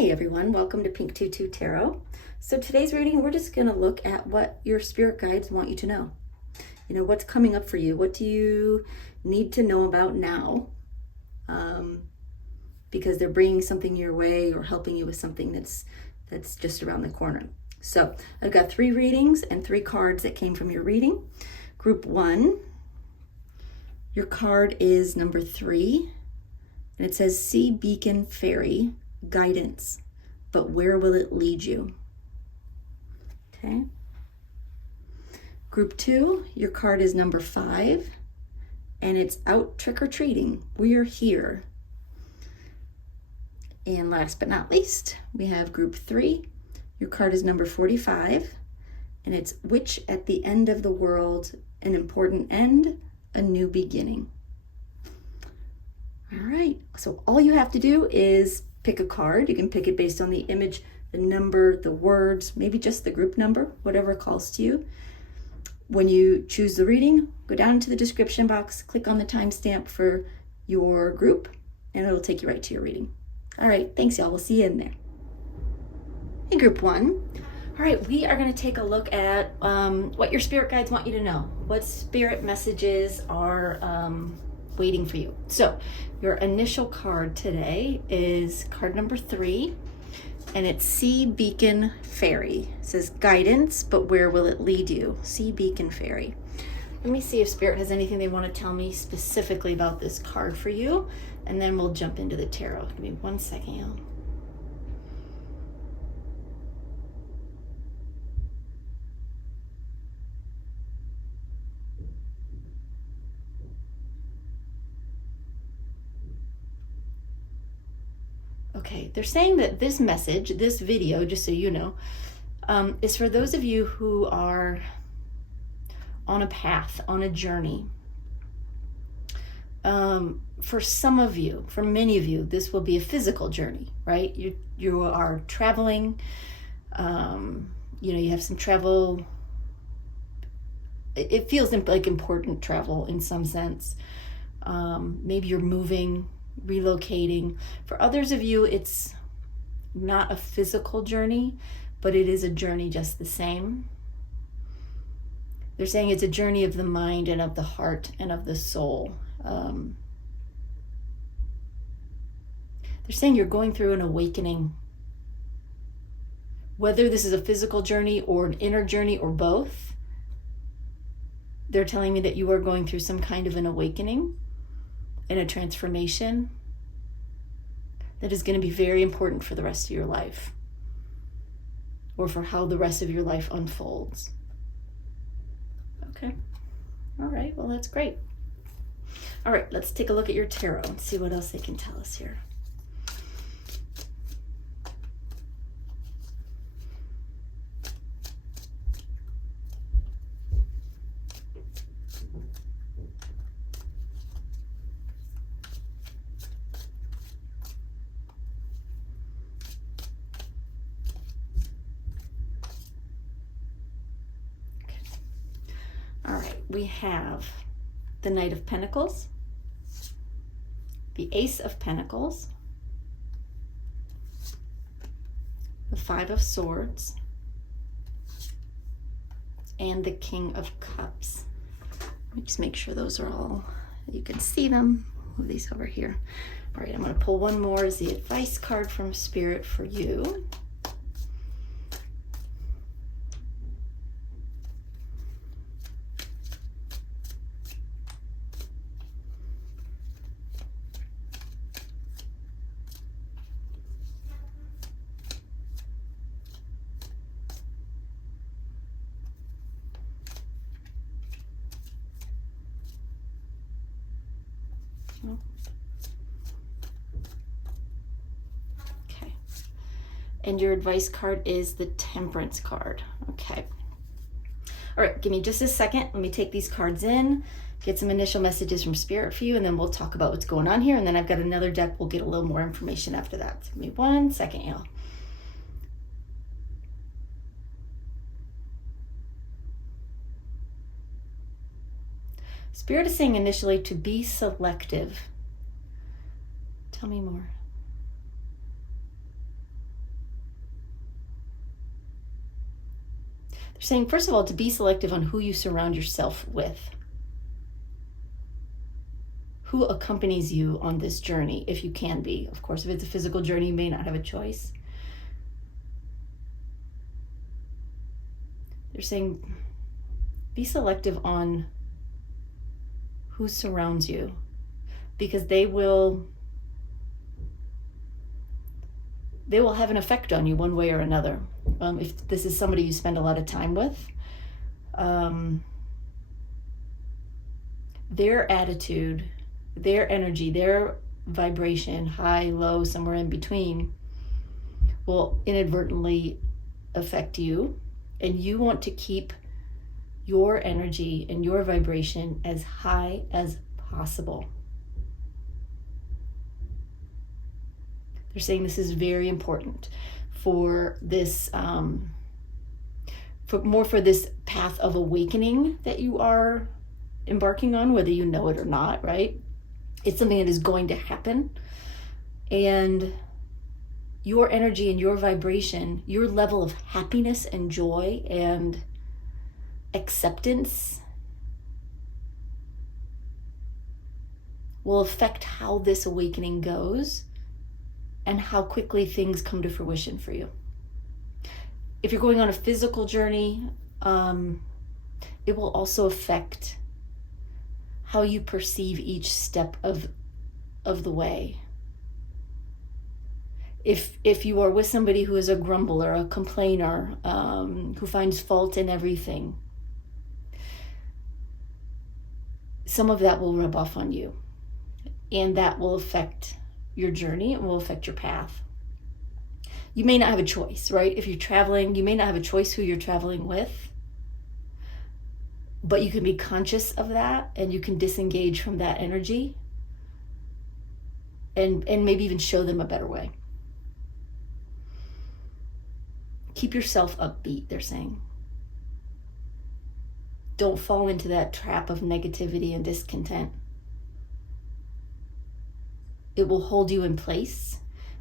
Hey everyone, welcome to Pink Tutu Tarot. So today's reading, we're just going to look at what your spirit guides want you to know. You know, what's coming up for you? What do you need to know about now? Because they're bringing something your way or helping you with something that's just around the corner. So I've got 3 readings and 3 cards that came from your reading. Group 1, your card is number 3, and it says Sea Beacon Fairy Guidance, but where will it lead you? Okay. Group 2, your card is number 5, and it's Out Trick-or-Treating. We're here. And last but not least, we have group 3. Your card is number 45, and it's Witch at the End of the World, an important end, a new beginning. All right, so all you have to do is pick a card. You can pick it based on the image, the number, the words, maybe just the group number, whatever calls to you. When you choose the reading, go down into the description box, click on the timestamp for your group, and it'll take you right to your reading. All right, thanks y'all, we'll see you in there. In group 1, all right, we are gonna take a look at what your spirit guides want you to know. What spirit messages are waiting for you. So your initial card today is card number 3, and it's Sea Beacon Fairy. It says guidance, but where will it lead you? Sea Beacon Fairy. Let me see if Spirit has anything they want to tell me specifically about this card for you, and then we'll jump into the tarot. Give me 1 second, y'all. Okay, they're saying that this message, this video, just so you know, is for those of you who are on a path, on a journey. For some of you, for many of you, this will be a physical journey, right? You are traveling, you have some travel. It feels like important travel in some sense. Maybe you're moving, relocating. For others of you, it's not a physical journey, but it is a journey just the same. They're saying it's a journey of the mind and of the heart and of the soul. They're saying you're going through an awakening. Whether this is a physical journey or an inner journey or both, they're telling me that you are going through some kind of an awakening and a transformation that is going to be very important for the rest of your life, or for how the rest of your life unfolds. Okay. All right. Well, that's great. All right. Let's take a look at your tarot and see what else they can tell us here. All right, we have the Knight of Pentacles, the Ace of Pentacles, the 5 of Swords, and the King of Cups. Let me just make sure those are all, you can see them. Move these over here. All right, I'm going to pull one more as the advice card from Spirit for you. Okay. And your advice card is the Temperance card. Okay. All right, give me just a second. Let me take these cards in, get some initial messages from Spirit for you, and then we'll talk about what's going on here. And then I've got another deck. We'll get a little more information after that. So give me 1 second, y'all. Spirit is saying initially to be selective. Tell me more. They're saying, first of all, to be selective on who you surround yourself with. Who accompanies you on this journey, if you can be. Of course, if it's a physical journey, you may not have a choice. They're saying, be selective on who surrounds you, because they will have an effect on you one way or another. If this is somebody you spend a lot of time with, their attitude, their energy, their vibration, high, low, somewhere in between, will inadvertently affect you. And you want to keep your energy and your vibration as high as possible. They're saying this is very important for this, for this path of awakening that you are embarking on, whether you know it or not, right? It's something that is going to happen. And your energy and your vibration, your level of happiness and joy and acceptance will affect how this awakening goes and how quickly things come to fruition for you. If you're going on a physical journey, it will also affect how you perceive each step of the way. If you are with somebody who is a grumbler, a complainer, who finds fault in everything, some of that will rub off on you, and that will affect your journey. It will affect your path. You may not have a choice, right? If you're traveling, you may not have a choice who you're traveling with, but you can be conscious of that, and you can disengage from that energy and maybe even show them a better way. Keep yourself upbeat, they're saying. Don't fall into that trap of negativity and discontent. It will hold you in place,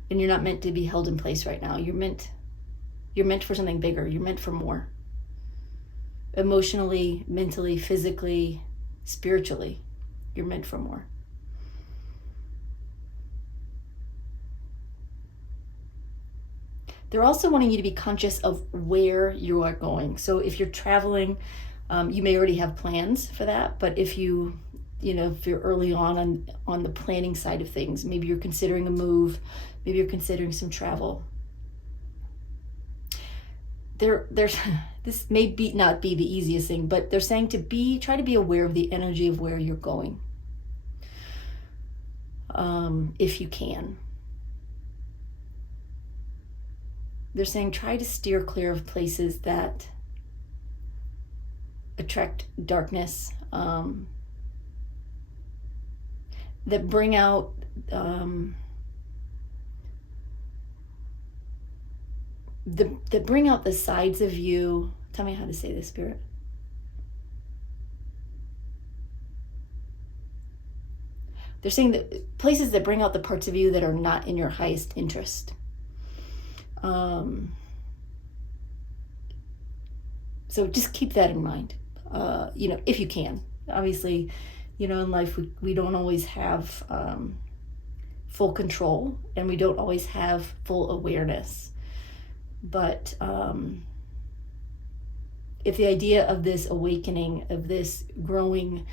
and you're not meant to be held in place right now. You're meant for something bigger. You're meant for more. Emotionally, mentally, physically, spiritually, you're meant for more. They're also wanting you to be conscious of where you are going. So if you're traveling, you may already have plans for that, but if you're early on the planning side of things, maybe you're considering a move, maybe you're considering some travel. This may not be the easiest thing, but they're saying try to be aware of the energy of where you're going, if you can. They're saying try to steer clear of places that attract darkness, that bring out that bring out the sides of you. Tell me how to say this, Spirit. They're saying that places that bring out the parts of you that are not in your highest interest. So just keep that in mind, if you can. Obviously, in life we don't always have full control, and we don't always have full awareness. But if the idea of this awakening, of this growing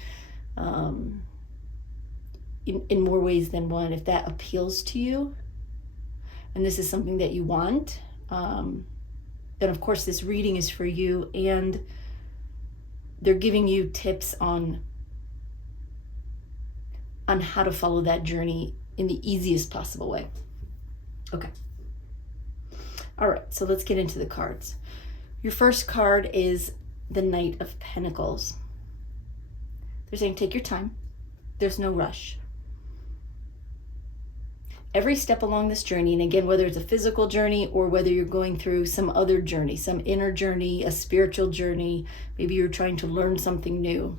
in more ways than one, if that appeals to you, and this is something that you want, then of course this reading is for you, and they're giving you tips on how to follow that journey in the easiest possible way. Okay. All right, so let's get into the cards. Your first card is the Knight of Pentacles. They're saying take your time. There's no rush. Every step along this journey, and again, whether it's a physical journey or whether you're going through some other journey, some inner journey, a spiritual journey, maybe you're trying to learn something new.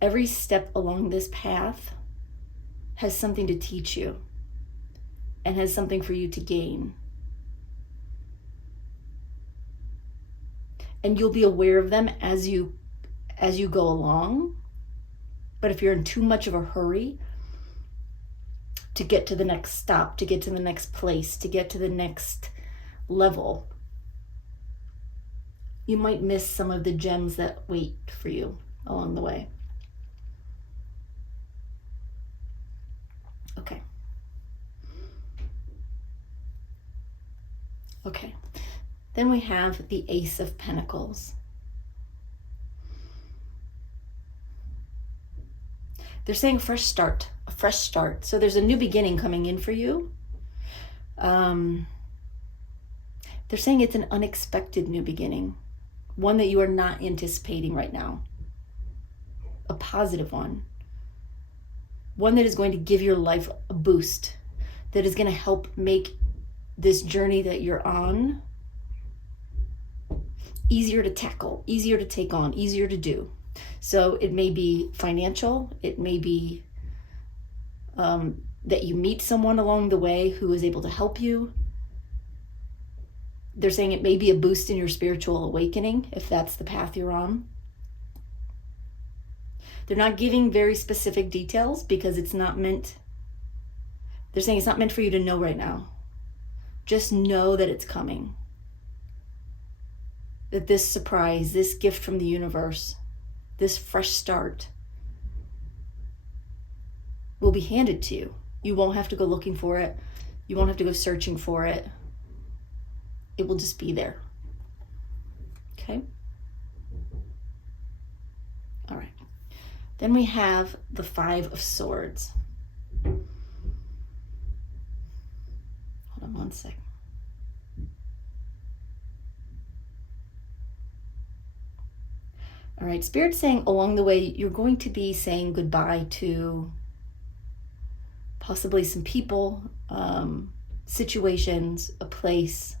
Every step along this path has something to teach you and has something for you to gain. and you'll be aware of them as you go along. But if you're in too much of a hurry to get to the next stop, to get to the next place, to get to the next level, you might miss some of the gems that wait for you along the way. Okay. Then we have the Ace of Pentacles. They're saying fresh start, a fresh start. So there's a new beginning coming in for you. They're saying it's an unexpected new beginning, one that you are not anticipating right now. A positive one that is going to give your life a boost, that is going to help make this journey that you're on easier to tackle, easier to take on, easier to do. So it may be financial, it may be that you meet someone along the way who is able to help you. They're saying it may be a boost in your spiritual awakening if that's the path you're on. They're not giving very specific details because it's not meant, they're saying it's not meant for you to know right now. Just know that it's coming. That this surprise, this gift from the universe, this fresh start will be handed to you. You won't have to go looking for it. You won't have to go searching for it. It will just be there. Okay? All right. Then we have the Five of Swords. Hold on one second. All right, Spirit's saying along the way, you're going to be saying goodbye to possibly some people, situations, a place,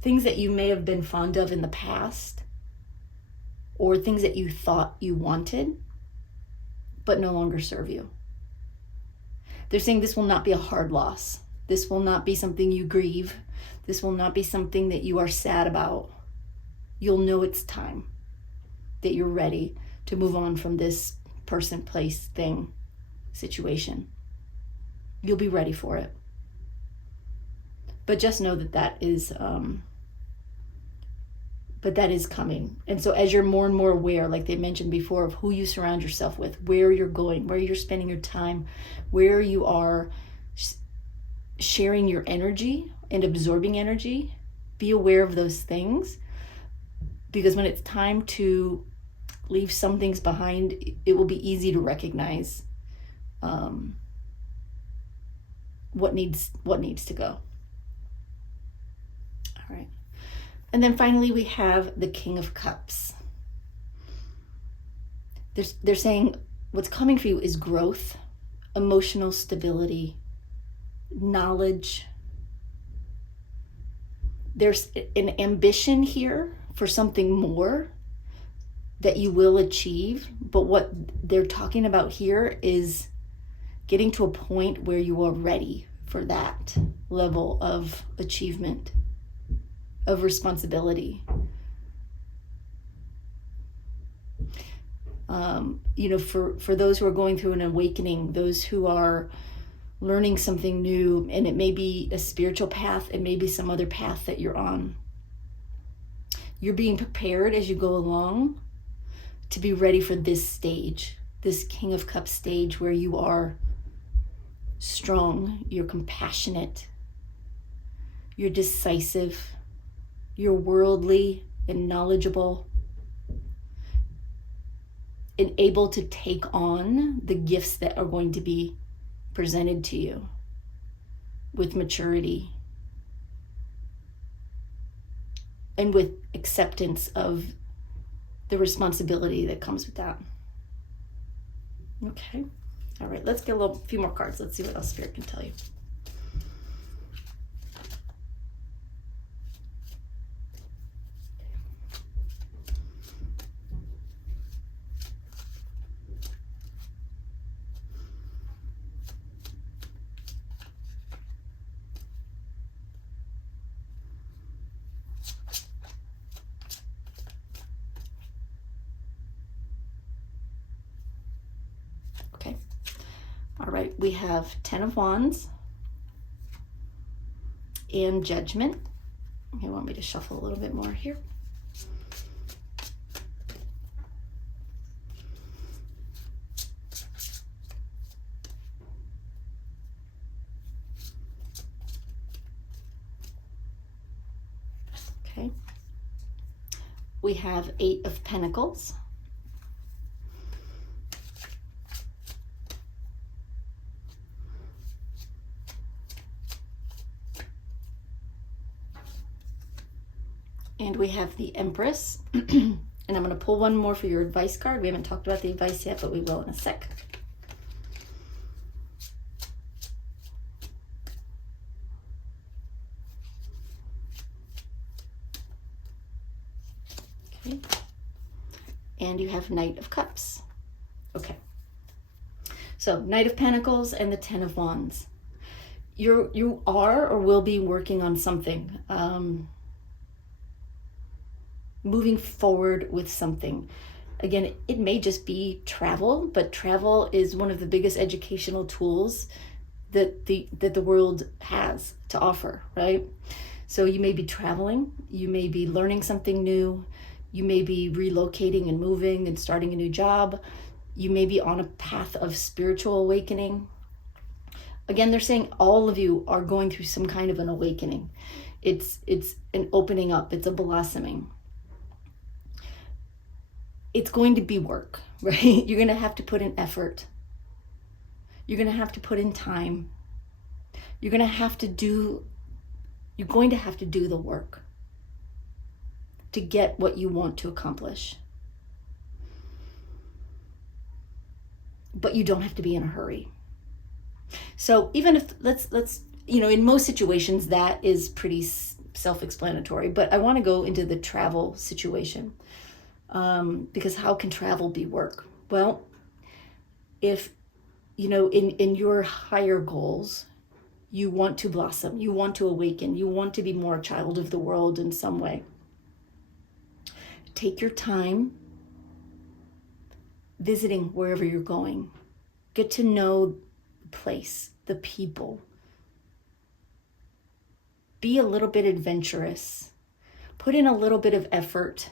things that you may have been fond of in the past, or things that you thought you wanted, but no longer serve you. They're saying this will not be a hard loss. This will not be something you grieve. This will not be something that you are sad about. You'll know it's time, that you're ready to move on from this person, place, thing, situation. You'll be ready for it. But just know that that is coming. And so as you're more and more aware, like they mentioned before, of who you surround yourself with, where you're going, where you're spending your time, where you are sharing your energy and absorbing energy, be aware of those things. Because when it's time to leave some things behind, it will be easy to recognize what needs to go. All right. And then finally, we have the King of Cups. They're saying what's coming for you is growth, emotional stability, knowledge. There's an ambition here for something more that you will achieve. But what they're talking about here is getting to a point where you are ready for that level of achievement, of responsibility. For those who are going through an awakening, those who are learning something new, and it may be a spiritual path, it may be some other path that you're on. You're being prepared as you go along to be ready for this stage, this King of Cups stage where you are strong, you're compassionate, you're decisive, you're worldly and knowledgeable, and able to take on the gifts that are going to be presented to you with maturity and with acceptance of the responsibility that comes with that. Okay. All right, let's get a few more cards. Let's see what else Spirit can tell you. All right, we have Ten of Wands and Judgment. You want me to shuffle a little bit more here? Okay. We have Eight of Pentacles. And we have the Empress. And I'm going to pull one more for your advice card. We haven't talked about the advice yet, but we will in a sec. Okay. And you have Knight of Cups. Okay. So Knight of Pentacles and the Ten of Wands. You are or will be working on something. Moving forward with something. Again, it may just be travel, but travel is one of the biggest educational tools that the world has to offer, right? So you may be traveling, you may be learning something new, you may be relocating and moving and starting a new job, you may be on a path of spiritual awakening. Again, they're saying all of you are going through some kind of an awakening. It's an opening up, it's a blossoming. It's going to be work, right? You're going to have to put in effort. You're going to have to put in time. You're going to have to do the work to get what you want to accomplish. But you don't have to be in a hurry. So even if, let's in most situations that is pretty self-explanatory, but I want to go into the travel situation. Because how can travel be work? Well, if, in your higher goals, you want to blossom, you want to awaken, you want to be more a child of the world in some way. Take your time visiting wherever you're going. Get to know the place, the people. Be a little bit adventurous. Put in a little bit of effort.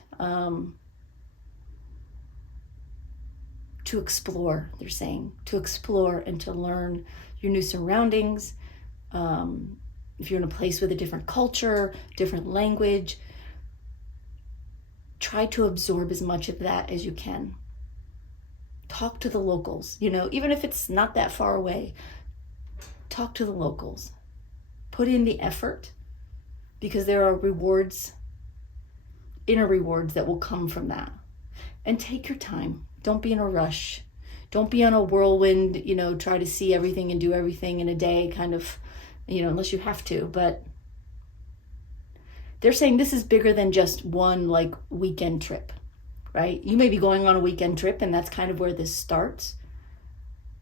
To explore, they're saying, to explore and to learn your new surroundings. If you're in a place with a different culture, different language, try to absorb as much of that as you can. Talk to the locals, even if it's not that far away, talk to the locals. Put in the effort, because there are rewards, inner rewards that will come from that. And take your time. Don't be in a rush. Don't be on a whirlwind, try to see everything and do everything in a day, kind of, unless you have to. But they're saying this is bigger than just one weekend trip, right? You may be going on a weekend trip and that's kind of where this starts.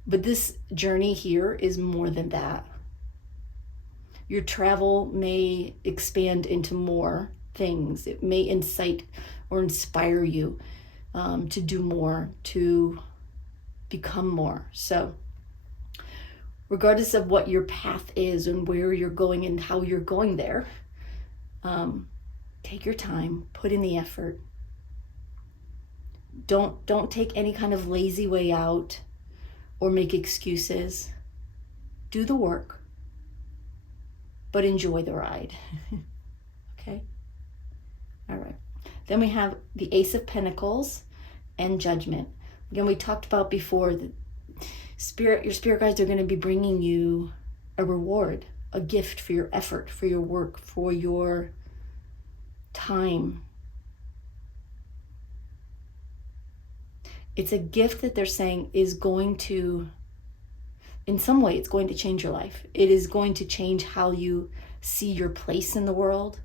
But this journey here is more than that. Your travel may expand into more things. It may incite or inspire you to do more, to become more. So regardless of what your path is and where you're going and how you're going there, take your time, put in the effort. Don't take any kind of lazy way out or make excuses. Do the work, but enjoy the ride. Okay? All right. Then we have the Ace of Pentacles and Judgment. Again, we talked about before that your spirit guides are going to be bringing you a reward, a gift for your effort, for your work, for your time. It's a gift that they're saying is going to, in some way, it's going to change your life. It is going to change how you see your place in the world.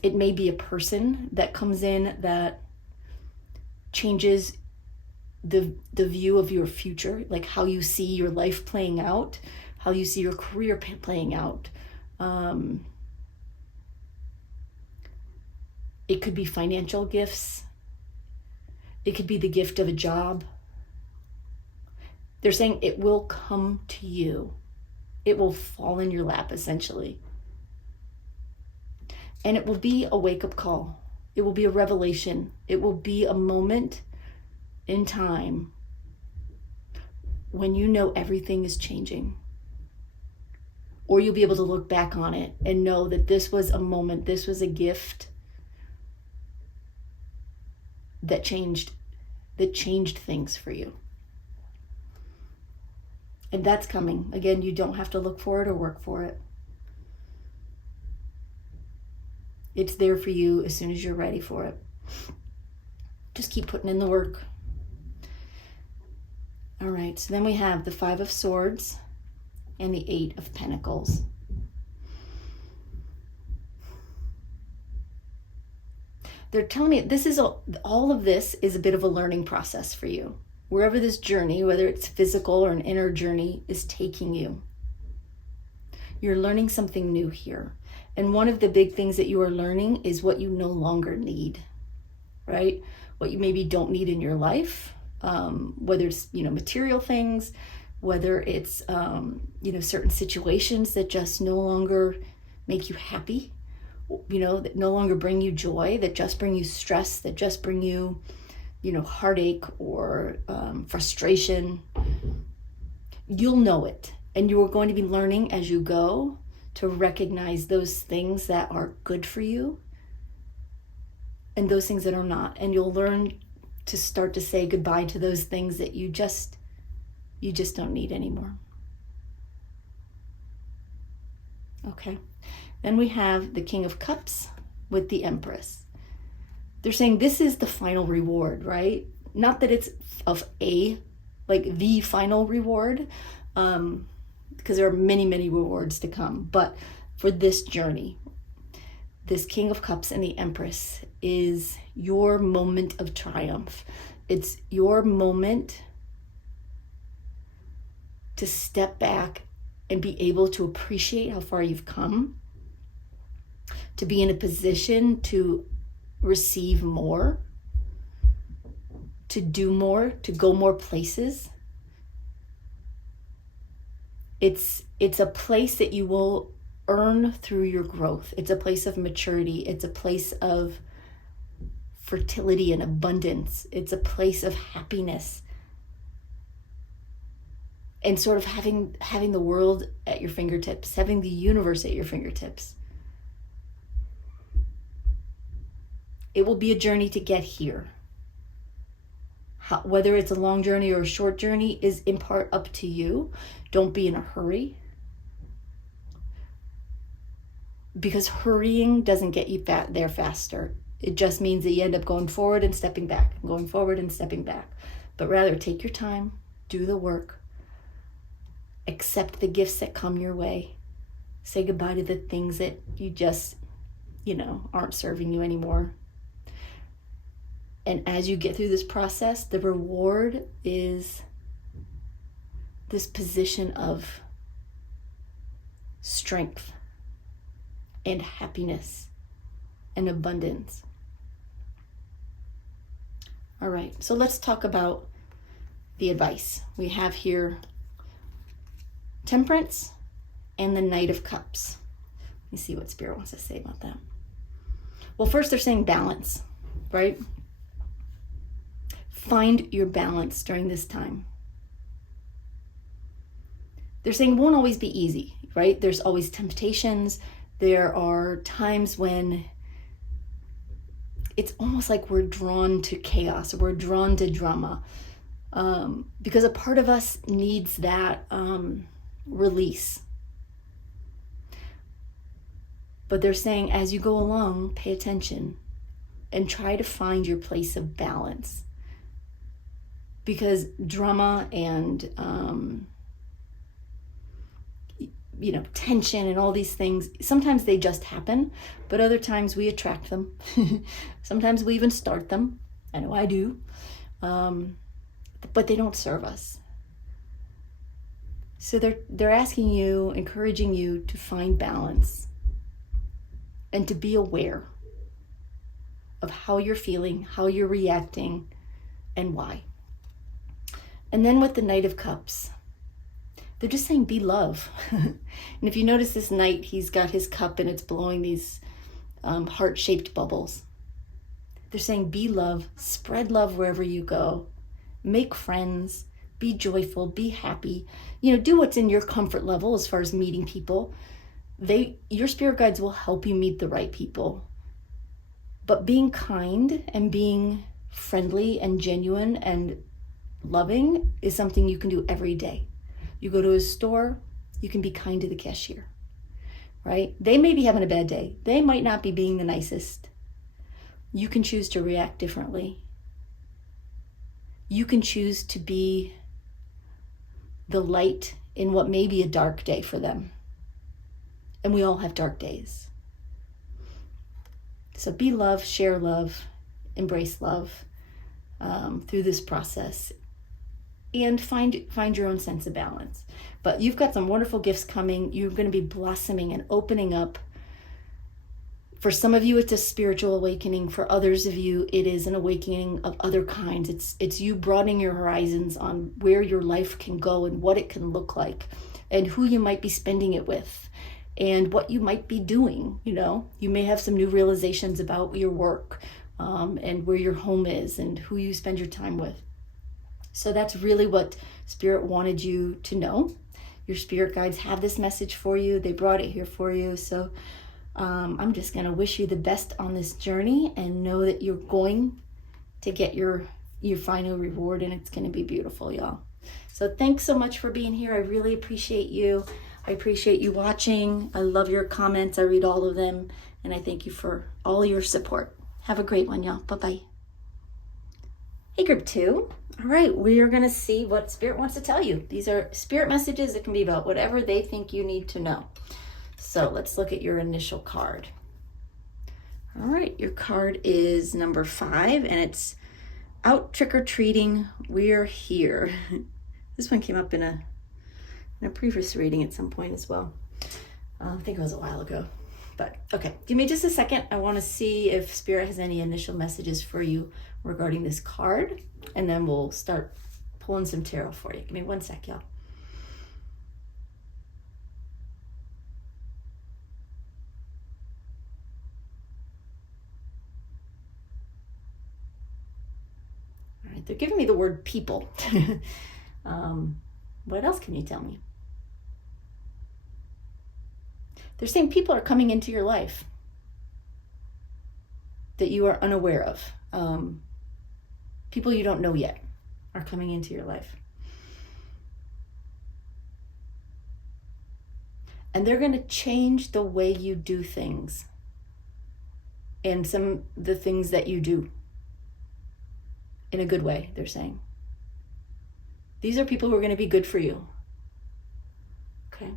It may be a person that comes in that changes the view of your future, like how you see your life playing out, how you see your career playing out. It could be financial gifts. It could be the gift of a job. They're saying it will come to you. It will fall in your lap, essentially. And it will be a wake-up call. It will be a revelation. It will be a moment in time when you know everything is changing. Or you'll be able to look back on it and know that this was a moment, this was a gift that changed things for you. And that's coming. Again, you don't have to look for it or work for it. It's there for you as soon as you're ready for it. Just keep putting in the work. All right, so then we have the 5 of Swords and the 8 of Pentacles. They're telling me this is all of this is a bit of a learning process for you. Wherever this journey, whether it's physical or an inner journey, is taking you. You're learning something new here. And one of the big things that you are learning is what you no longer need, right? What you maybe don't need in your life, whether it's, material things, whether it's, certain situations that just no longer make you happy, that no longer bring you joy, that just bring you stress, that just bring you, heartache or frustration. You'll know it. And you are going to be learning as you go to recognize those things that are good for you and those things that are not. And you'll learn to start to say goodbye to those things that you just don't need anymore. Okay. Then we have the King of Cups with the Empress. They're saying this is the final reward, right? Not that it's the final reward, because there are many, many rewards to come. But for this journey, this King of Cups and the Empress is your moment of triumph. It's your moment to step back and be able to appreciate how far you've come, to be in a position to receive more, to do more, to go more places. It's a place that you will earn through your growth. It's a place of maturity. It's a place of fertility and abundance. It's a place of happiness. And sort of having the world at your fingertips, having the universe at your fingertips. It will be a journey to get here. Whether it's a long journey or a short journey is in part up to you. Don't be in a hurry. Because hurrying doesn't get you there faster. It just means that you end up going forward and stepping back, going forward and stepping back. But rather take your time, do the work, accept the gifts that come your way, say goodbye to the things that you just, aren't serving you anymore. And as you get through this process, the reward is this position of strength and happiness and abundance. All right, so let's talk about the advice. We have here Temperance and the Knight of Cups. Let me see what Spirit wants to say about that. Well, first they're saying balance, right? Find your balance during this time. They're saying it won't always be easy, right? There's always temptations. There are times when it's almost like we're drawn to chaos, or we're drawn to drama, because a part of us needs that release. But they're saying as you go along, pay attention and try to find your place of balance. Because drama and, tension and all these things, sometimes they just happen, but other times we attract them. Sometimes we even start them. I know I do. But they don't serve us. So they're asking you, encouraging you to find balance and to be aware of how you're feeling, how you're reacting, and why. And then with the Knight of Cups, they're just saying be love. And if you notice this knight, he's got his cup and it's blowing these heart-shaped bubbles. They're saying be love, spread love wherever you go, make friends, be joyful, be happy. Do what's in your comfort level as far as meeting people. Your spirit guides will help you meet the right people. But being kind and being friendly and genuine and loving is something you can do every day. You go to a store, you can be kind to the cashier, right? They may be having a bad day. They might not be being the nicest. You can choose to react differently. You can choose to be the light in what may be a dark day for them. And we all have dark days. So be love, share love, embrace love through this process, and find your own sense of balance. But you've got some wonderful gifts coming. You're going to be blossoming and opening up. For some of you, it's a spiritual awakening. For others of you, it is an awakening of other kinds. It's you broadening your horizons on where your life can go and what it can look like and who you might be spending it with and what you might be doing. You may have some new realizations about your work and where your home is and who you spend your time with. So that's really what Spirit wanted you to know. Your spirit guides have this message for you. They brought it here for you. So I'm just going to wish you the best on this journey and know that you're going to get your final reward, and it's going to be beautiful, y'all. So thanks so much for being here. I really appreciate you. I appreciate you watching. I love your comments. I read all of them, and I thank you for all your support. Have a great one, y'all. Bye-bye. Hey, group 2. All right, we are going to see what Spirit wants to tell you. These are Spirit messages that can be about whatever they think you need to know. So let's look at your initial card. All right, your card is number 5, and it's out trick-or-treating, we're here. This one came up in a previous reading at some point as well. I think it was a while ago. But okay, give me just a second. I want to see if Spirit has any initial messages for you regarding this card, and then we'll start pulling some tarot for you. Give me one sec, y'all. All right, they're giving me the word people. What else can you tell me? They're saying people are coming into your life that you are unaware of. People you don't know yet are coming into your life. And they're going to change the way you do things and some of the things that you do in a good way, they're saying. These are people who are going to be good for you. Okay.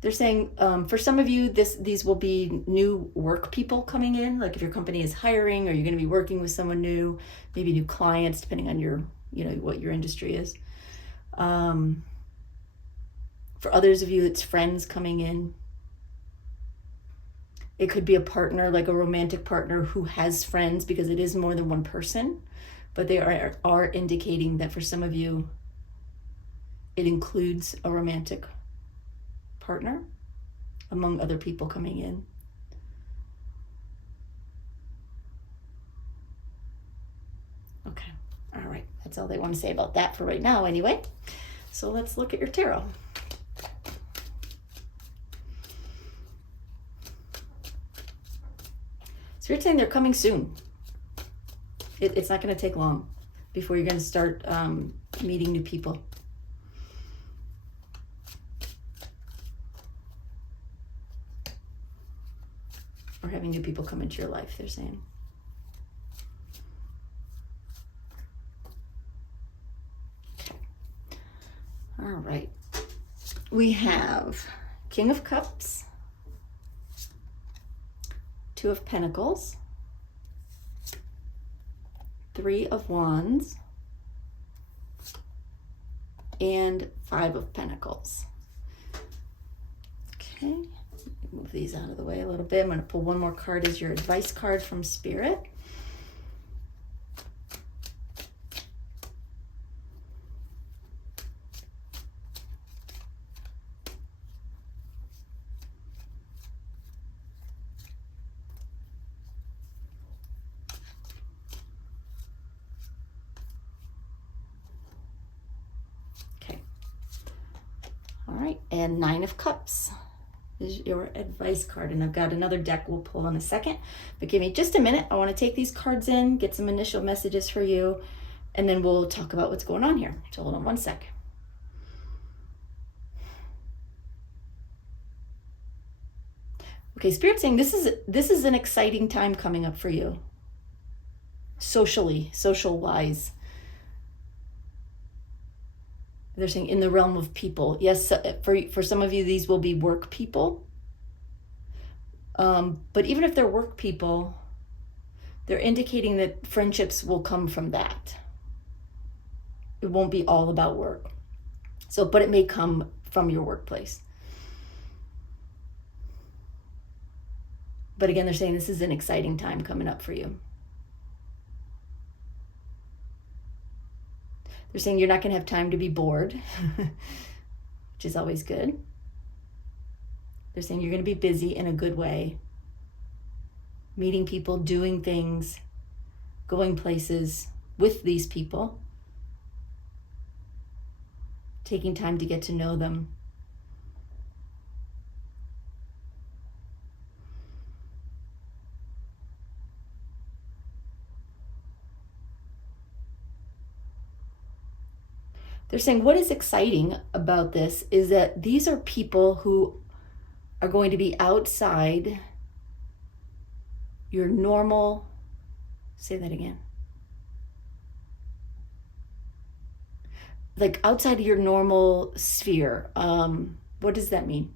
They're saying for some of you, these will be new work people coming in. Like if your company is hiring, or you're going to be working with someone new, maybe new clients, depending on your, what your industry is. For others of you, it's friends coming in. It could be a partner, like a romantic partner who has friends, because it is more than one person. But they are indicating that for some of you, it includes a romantic partner among other people coming in. Okay, all right. That's all they want to say about that for right now anyway. So let's look at your tarot. So you're saying they're coming soon. It's not going to take long before you're going to start meeting new people. Or having new people come into your life, they're saying. Okay. All right. We have King of Cups, 2 of Pentacles, 3 of Wands, and 5 of Pentacles. Okay. Move these out of the way a little bit. I'm going to pull one more card as your advice card from Spirit. Okay. All right, and Nine of Cups is your advice card, and I've got another deck we'll pull in a second, but give me just a minute. I want to take these cards in, get some initial messages for you, and then we'll talk about what's going on here. So hold on one sec. Okay, Spirit's saying this is an exciting time coming up for you, social wise. They're saying in the realm of people. Yes, for some of you, these will be work people. But even if they're work people, they're indicating that friendships will come from that. It won't be all about work. So, but it may come from your workplace. But again, they're saying this is an exciting time coming up for you. They're saying you're not going to have time to be bored, which is always good. They're saying you're going to be busy in a good way, meeting people, doing things, going places with these people, taking time to get to know them. They're saying what is exciting about this is that these are people who are going to be outside your normal, say that again, like outside of your normal sphere. What does that mean?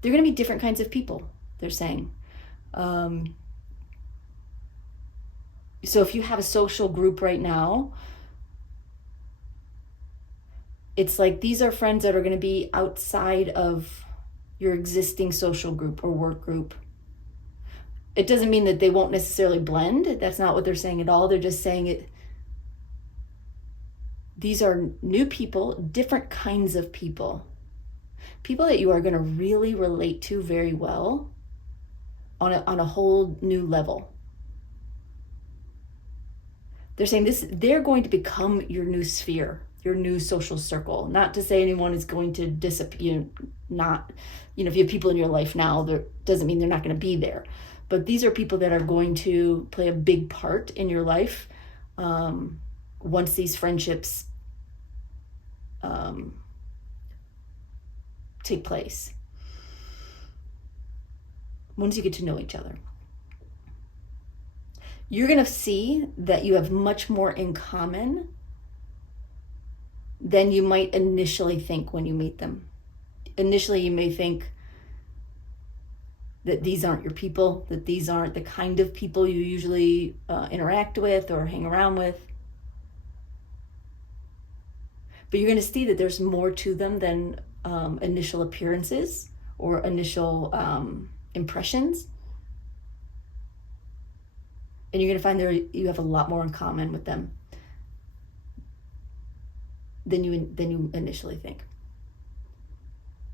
They're going to be different kinds of people, they're saying. So if you have a social group right now, it's like these are friends that are going to be outside of your existing social group or work group. It doesn't mean that they won't necessarily blend. That's not what they're saying at all. They're just saying it. These are new people, different kinds of people. People that you are going to really relate to very well on a whole new level. They're saying they're going to become your new sphere, your new social circle. Not to say anyone is going to disappear, if you have people in your life now, that doesn't mean they're not going to be there. But these are people that are going to play a big part in your life once these friendships take place. Once you get to know each other. You're going to see that you have much more in common than you might initially think when you meet them. Initially, you may think that these aren't your people, that these aren't the kind of people you usually interact with or hang around with. But you're going to see that there's more to them than initial appearances or initial impressions. And you're going to find you have a lot more in common with them than you initially think.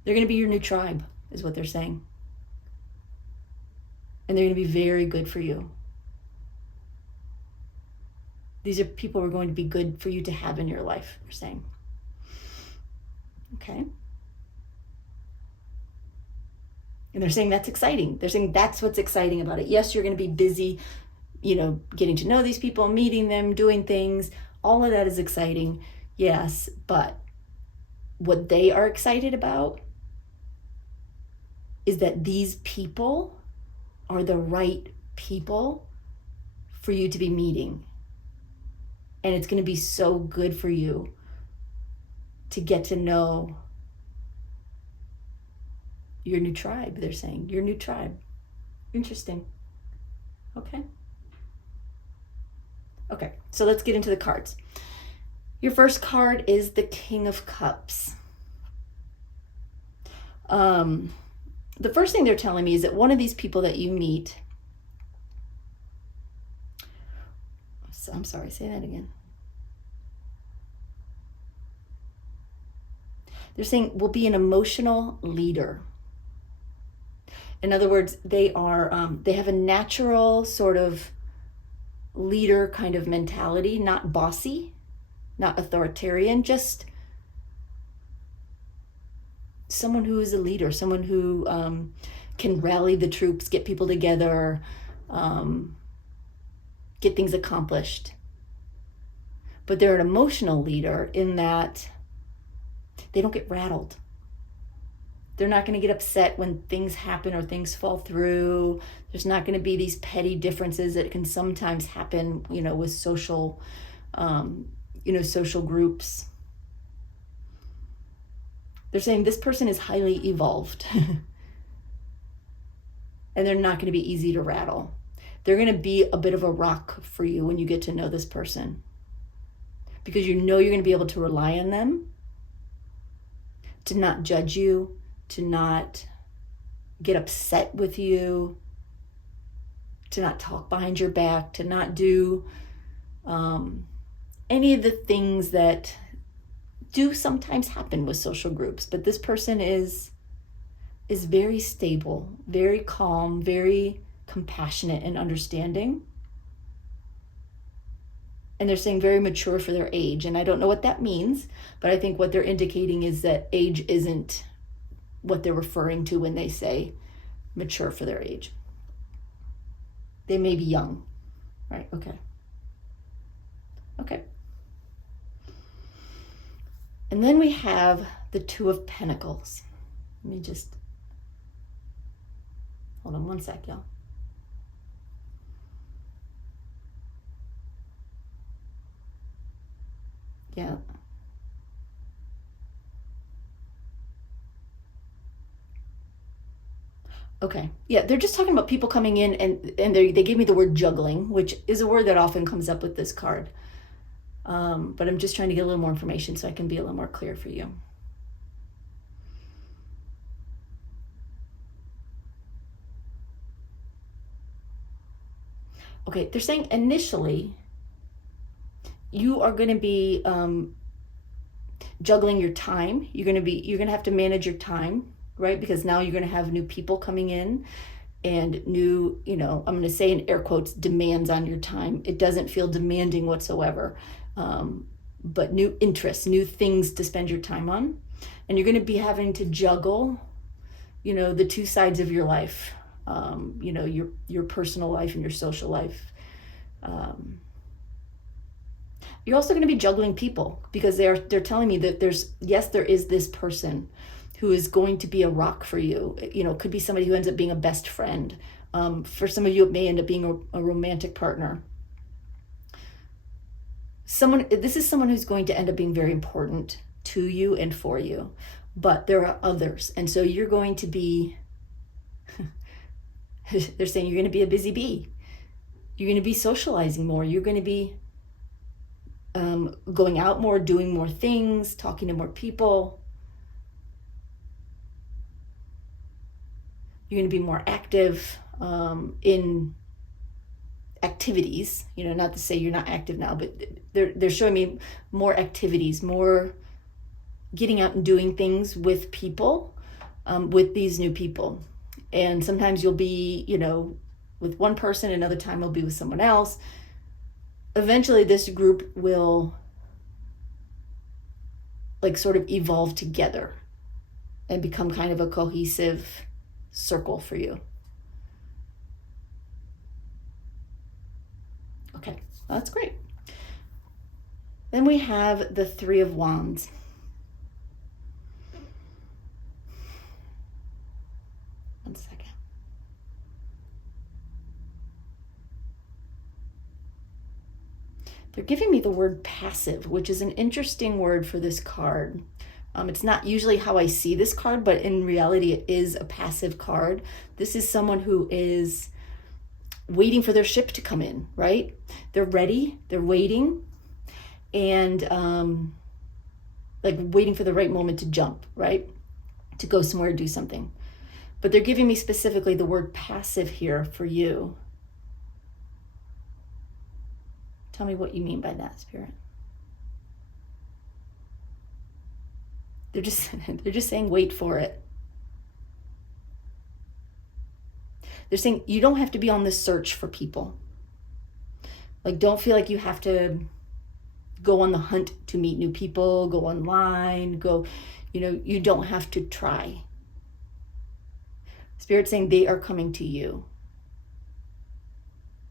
They're going to be your new tribe, is what they're saying. And they're going to be very good for you. These are people who are going to be good for you to have in your life, they're saying. Okay. And they're saying that's exciting. They're saying that's what's exciting about it. Yes, you're going to be busy, getting to know these people, meeting them, doing things. All of that is exciting. Yes, but what they are excited about is that these people are the right people for you to be meeting. And it's going to be so good for you to get to know your new tribe, they're saying. Your new tribe. Interesting. Okay, so let's get into the cards. Your first card is the King of Cups. the first thing they're telling me is that one of these people that you meet, I'm sorry, say that again. They're saying will be an emotional leader. In other words, they have a natural sort of leader kind of mentality, not bossy, not authoritarian, just someone who is a leader, someone who can rally the troops, get people together, get things accomplished. But they're an emotional leader in that they don't get rattled. They're not going to get upset when things happen or things fall through. There's not going to be these petty differences that can sometimes happen, with social, social groups. They're saying this person is highly evolved and they're not going to be easy to rattle. They're going to be a bit of a rock for you when you get to know this person, because you're going to be able to rely on them to not judge you, to not get upset with you, to not talk behind your back, to not do any of the things that do sometimes happen with social groups. But this person is very stable, very calm, very compassionate and understanding. And they're saying very mature for their age. And I don't know what that means, but I think what they're indicating is that age isn't what they're referring to when they say mature for their age. They may be young, right? Okay. And then we have the Two of Pentacles. Let me just, hold on one sec, y'all. Yeah. Okay. Yeah, they're just talking about people coming in and they gave me the word juggling, which is a word that often comes up with this card. But I'm just trying to get a little more information so I can be a little more clear for you. Okay, they're saying initially you are going to be juggling your time. You're going to have to manage your time, right? Because now you're going to have new people coming in and new, I'm going to say in air quotes, demands on your time. It doesn't feel demanding whatsoever, but new interests, new things to spend your time on. And you're going to be having to juggle, the two sides of your life, your personal life and your social life. You're also going to be juggling people, because they're telling me that there is this person who is going to be a rock for you. Could be somebody who ends up being a best friend. For some of you, it may end up being a romantic partner. This is someone who's going to end up being very important to you and for you, but there are others. And so you're going to be, they're saying you're going to be a busy bee. You're going to be socializing more. You're going to be going out more, doing more things, talking to more people. You're going to be more active in activities. Not to say you're not active now, but they're showing me more activities, more getting out and doing things with people, with these new people. And sometimes you'll be, with one person, another time you'll be with someone else. Eventually this group will sort of evolve together and become kind of a cohesive circle for you. Okay, well, that's great. Then we have the Three of Wands. One second. They're giving me the word passive, which is an interesting word for this card. It's not usually how I see this card, but in reality, it is a passive card. This is someone who is waiting for their ship to come in, right? They're ready, they're waiting, and waiting for the right moment to jump, right? To go somewhere, do something. But they're giving me specifically the word passive here for you. Tell me what you mean by that, Spirit. They're just saying wait for it. They're saying you don't have to be on this search for people. Like, don't feel like you have to go on the hunt to meet new people, go online, you don't have to try. Spirit's saying they are coming to you.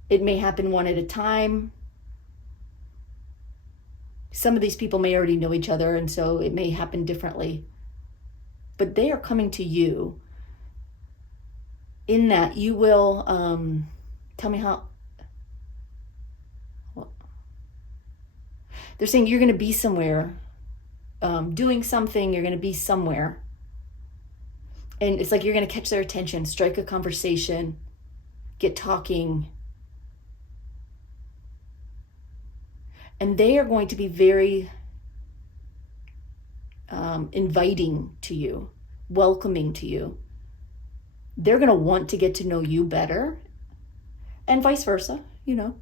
It may happen one at a time. Some of these people may already know each other, and so it may happen differently. But they are coming to you. In that you will, tell me how. They're saying you're going to be somewhere, doing something, you're going to be somewhere. And it's like you're going to catch their attention, strike a conversation, get talking. And they are going to be very inviting to you, welcoming to you. They're going to want to get to know you better, and vice versa, You're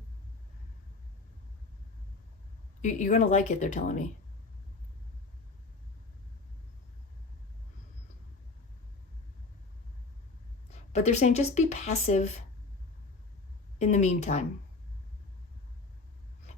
going to like it, they're telling me. But they're saying just be passive in the meantime.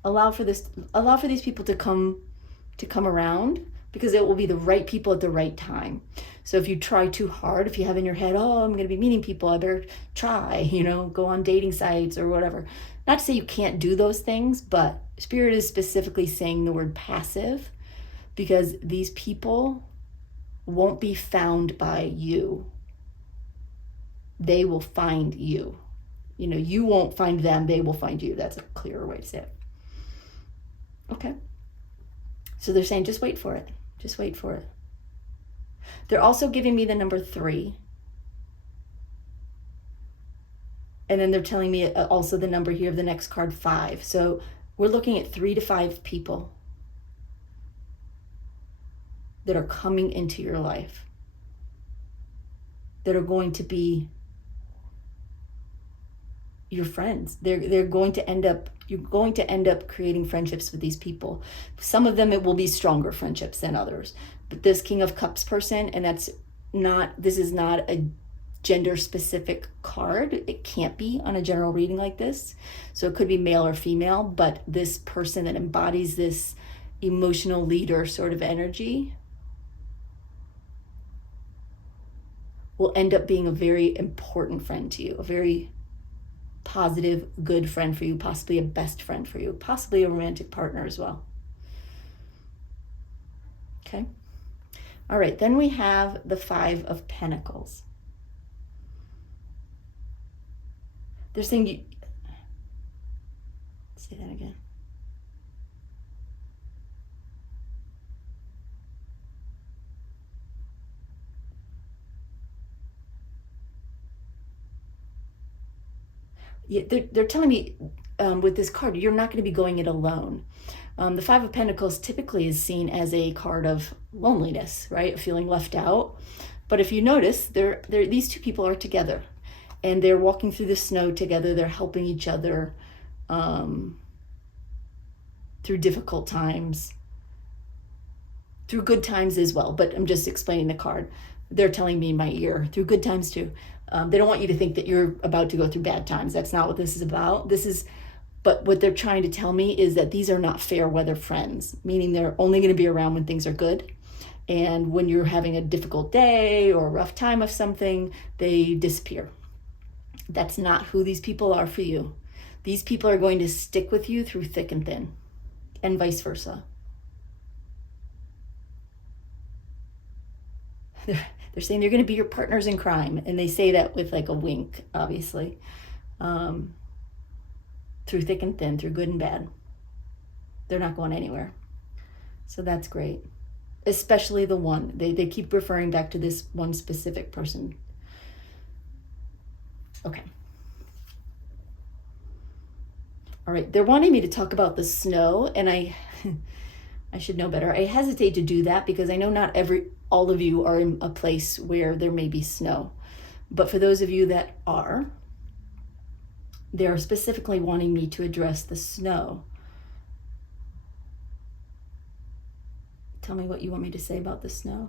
Allow for these people to come around, because it will be the right people at the right time. So if you try too hard, if you have in your head, oh, I'm going to be meeting people, I better try, go on dating sites or whatever. Not to say you can't do those things, but Spirit is specifically saying the word passive, because these people won't be found by you. They will find you. You won't find them, they will find you. That's a clearer way to say it. Okay. So they're saying just wait for it. Just wait for it. They're also giving me the number 3. And then they're telling me also the number here of the next card, 5. So we're looking at 3 to 5 people that are coming into your life, that are going to be your friends. You're going to end up creating friendships with these people. Some of them, it will be stronger friendships than others. But this King of Cups person, and this is not a gender specific card. It can't be on a general reading like this. So it could be male or female, but this person that embodies this emotional leader sort of energy will end up being a very important friend to you, a very positive, good friend for you, possibly a best friend for you, possibly a romantic partner as well. Okay. All right, then we have the 5 of Pentacles. They're saying say that again. Yeah, they're telling me with this card, you're not going to be going it alone. The 5 of Pentacles typically is seen as a card of loneliness, right? Feeling left out. But if you notice, these 2 people are together, and they're walking through the snow together. They're helping each other through difficult times, through good times as well. But I'm just explaining the card. They're telling me in my ear, through good times too. They don't want you to think that you're about to go through bad times. That's not what this is about. But what they're trying to tell me is that these are not fair weather friends, meaning they're only going to be around when things are good. And when you're having a difficult day or a rough time of something, they disappear. That's not who these people are for you. These people are going to stick with you through thick and thin, and vice versa. They're saying they're going to be your partners in crime. And they say that with like a wink, obviously. Through thick and thin, through good and bad. They're not going anywhere. So that's great. Especially the one. They keep referring back to this one specific person. Okay. All right. They're wanting me to talk about the snow. And I should know better. I hesitate to do that because I know not all of you are in a place where there may be snow. But for those of you that are, they're specifically wanting me to address the snow. Tell me what you want me to say about the snow.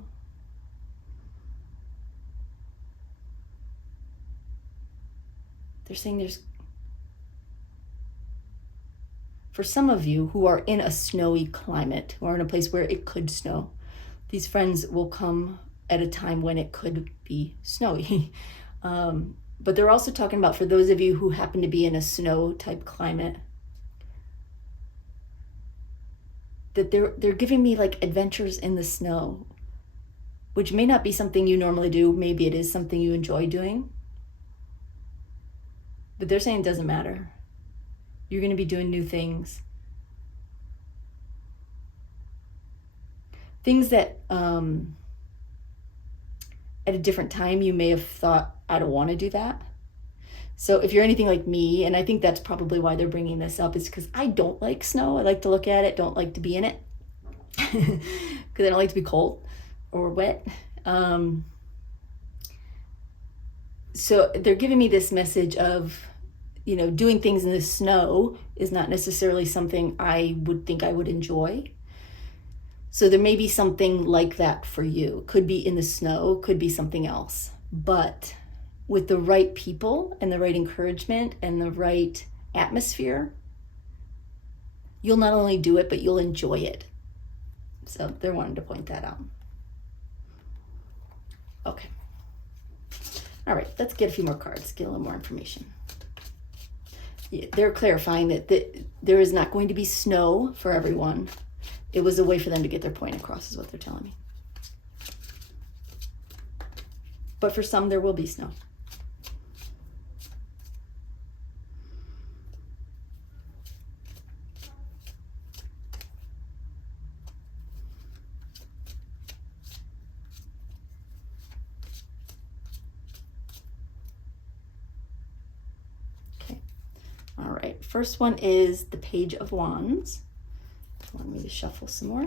They're saying for some of you who are in a snowy climate, who are in a place where it could snow, these friends will come at a time when it could be snowy. But they're also talking about for those of you who happen to be in a snow type climate, that they're giving me like adventures in the snow, which may not be something you normally do. Maybe it is something you enjoy doing. But they're saying it doesn't matter. You're going to be doing new things. Things that at a different time you may have thought, I don't want to do that. So if you're anything like me, and I think that's probably why they're bringing this up, is because I don't like snow. I like to look at it, don't like to be in it, because I don't like to be cold or wet. So they're giving me this message of, doing things in the snow is not necessarily something I would think I would enjoy. So there may be something like that for you. Could be in the snow, could be something else. But with the right people and the right encouragement and the right atmosphere, you'll not only do it, but you'll enjoy it. So they're wanting to point that out. Okay. All right, let's get a few more cards, get a little more information. They're clarifying that there is not going to be snow for everyone. It was a way for them to get their point across, is what they're telling me. But for some, there will be snow. Okay. All right. First one is the Page of Wands. Want me to shuffle some more?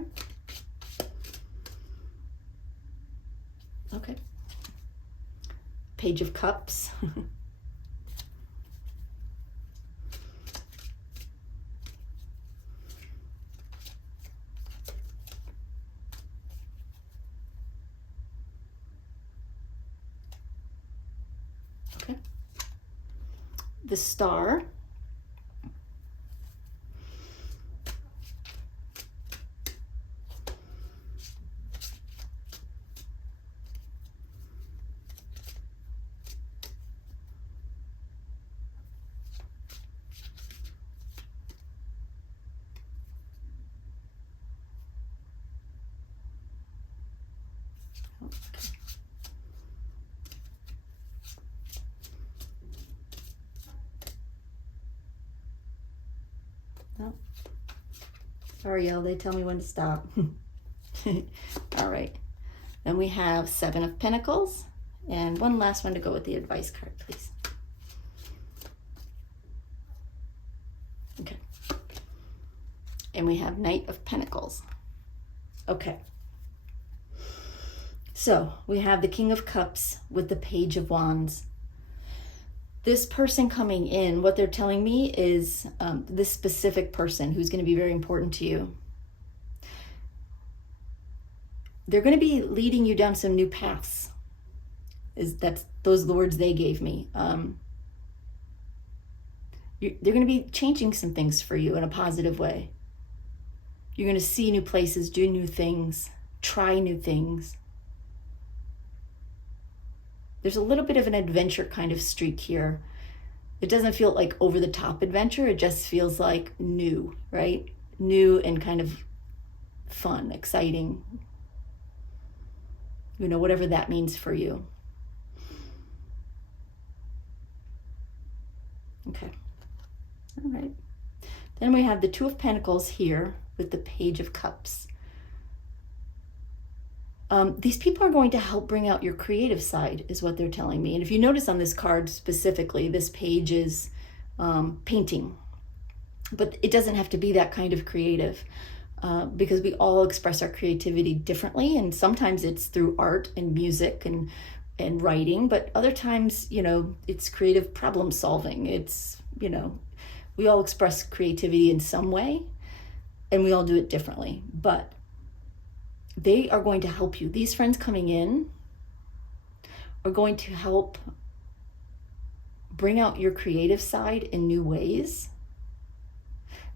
Okay. Page of Cups. Okay. The Star. Okay. No. Sorry, y'all. They tell me when to stop. All right. Then we have Seven of Pentacles. And one last one to go with the advice card, please. Okay. And we have Knight of Pentacles. Okay. So we have the King of Cups with the Page of Wands. This person coming in, what they're telling me is this specific person who's going to be very important to you. They're going to be leading you down some new paths. Those are the words they gave me. They're going to be changing some things for you in a positive way. You're going to see new places, do new things, try new things. There's a little bit of an adventure kind of streak here. It doesn't feel like over the top adventure. It just feels like new, right? New and kind of fun, exciting. Whatever that means for you. Okay. All right. Then we have the Two of Pentacles here with the Page of Cups. These people are going to help bring out your creative side, is what they're telling me. And if you notice on this card specifically, this page is painting. But it doesn't have to be that kind of creative because we all express our creativity differently. And sometimes it's through art and music and and writing, but other times, it's creative problem solving. It's, we all express creativity in some way, and we all do it differently, but they are going to help you. These friends coming in are going to help bring out your creative side in new ways.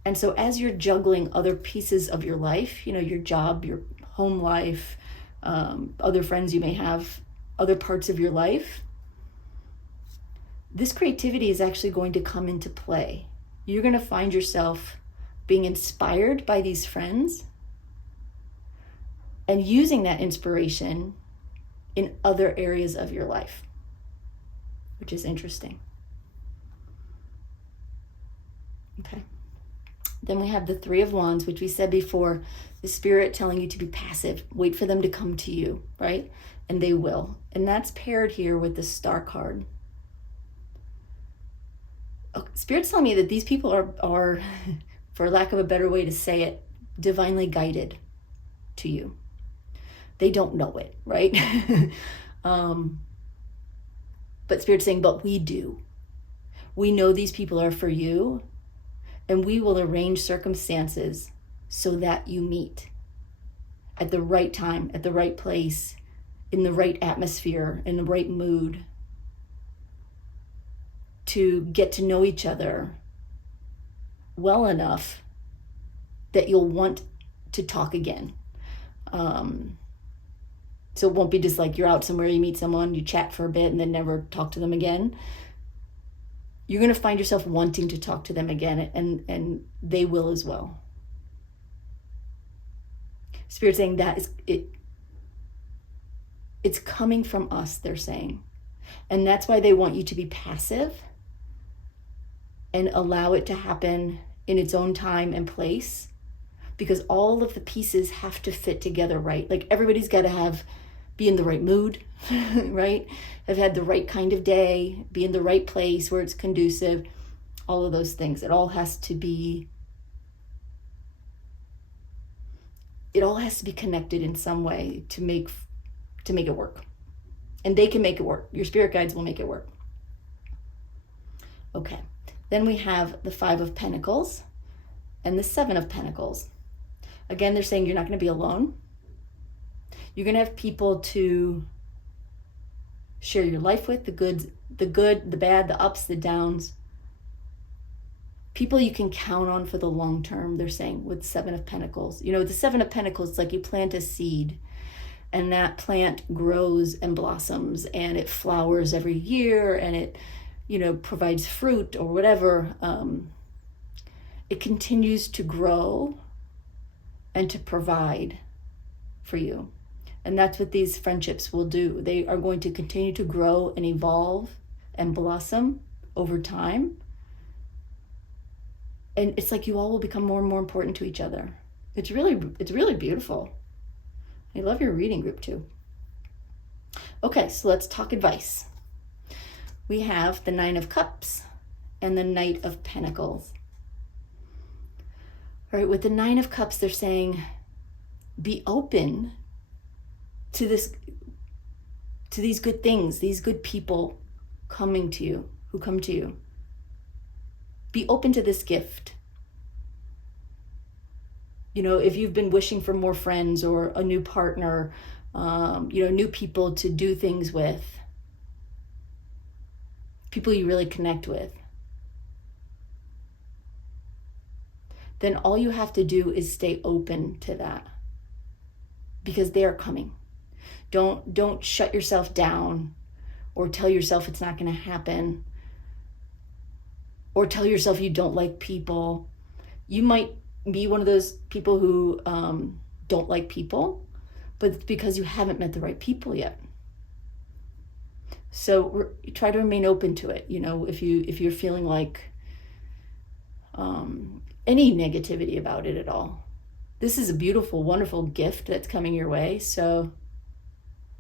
And so as you're juggling other pieces of your life, your job, your home life, other friends you may have, other parts of your life, this creativity is actually going to come into play. You're going to find yourself being inspired by these friends and using that inspiration in other areas of your life, which is interesting. Okay. Then we have the Three of Wands, which we said before, the Spirit telling you to be passive. Wait for them to come to you, right? And they will. And that's paired here with the Star card. Spirit's telling me that these people are, for lack of a better way to say it, divinely guided to you. They don't know it, right? But Spirit's saying, but we do. We know these people are for you, and we will arrange circumstances so that you meet at the right time, at the right place, in the right atmosphere, in the right mood, to get to know each other well enough that you'll want to talk again. So it won't be just like you're out somewhere, you meet someone, you chat for a bit, and then never talk to them again. You're going to find yourself wanting to talk to them again, and they will as well. Spirit saying that is it. It's coming from us, they're saying. And that's why they want you to be passive and allow it to happen in its own time and place, because all of the pieces have to fit together right. Like everybody's got to be in the right mood, right? Have had the right kind of day, be in the right place where it's conducive, all of those things. It all has to be connected in some way to make it work. And they can make it work. Your spirit guides will make it work. Okay. Then we have the Five of Pentacles and the Seven of Pentacles. Again, they're saying you're not going to be alone. You're going to have people to share your life with, the good, the bad, the ups, the downs. People you can count on for the long term, they're saying, with Seven of Pentacles. The Seven of Pentacles, it's like you plant a seed, and that plant grows and blossoms, and it flowers every year, and it, provides fruit or whatever. It continues to grow and to provide for you. And that's what these friendships will do. They are going to continue to grow and evolve and blossom over time. And it's like you all will become more and more important to each other. It's really beautiful. I love your reading group too. Okay, so let's talk advice. We have the Nine of Cups and the Knight of Pentacles. All right, with the Nine of Cups, they're saying, be open to these good things, these good people coming to you, who come to you. Be open to this gift. If you've been wishing for more friends or a new partner, new people to do things with, people you really connect with, then all you have to do is stay open to that, because they are coming. Don't shut yourself down or tell yourself it's not going to happen, or tell yourself you don't like people. You might be one of those people who don't like people, but it's because you haven't met the right people yet. So try to remain open to it. If you're feeling like any negativity about it at all, this is a beautiful, wonderful gift that's coming your way. So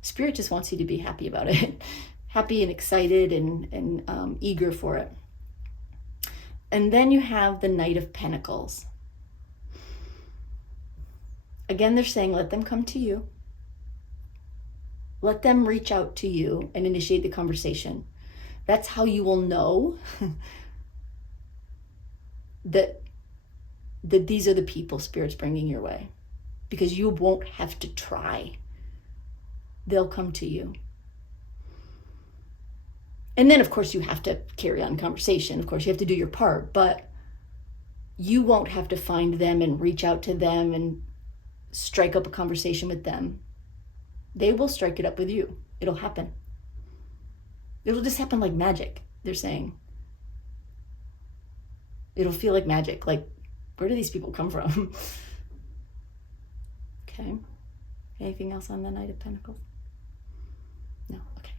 Spirit just wants you to be happy about it, happy and excited and eager for it. And then you have the Knight of Pentacles. Again, they're saying, let them come to you. Let them reach out to you and initiate the conversation. That's how you will know that these are the people Spirit's bringing your way, because you won't have to try. They'll come to you. And then, of course, you have to carry on conversation. Of course, you have to do your part, but you won't have to find them and reach out to them and strike up a conversation with them. They will strike it up with you. It'll happen. It'll just happen like magic, they're saying. It'll feel like magic. Like, where do these people come from? Okay. Anything else on the Knight of Pentacles? No? Okay.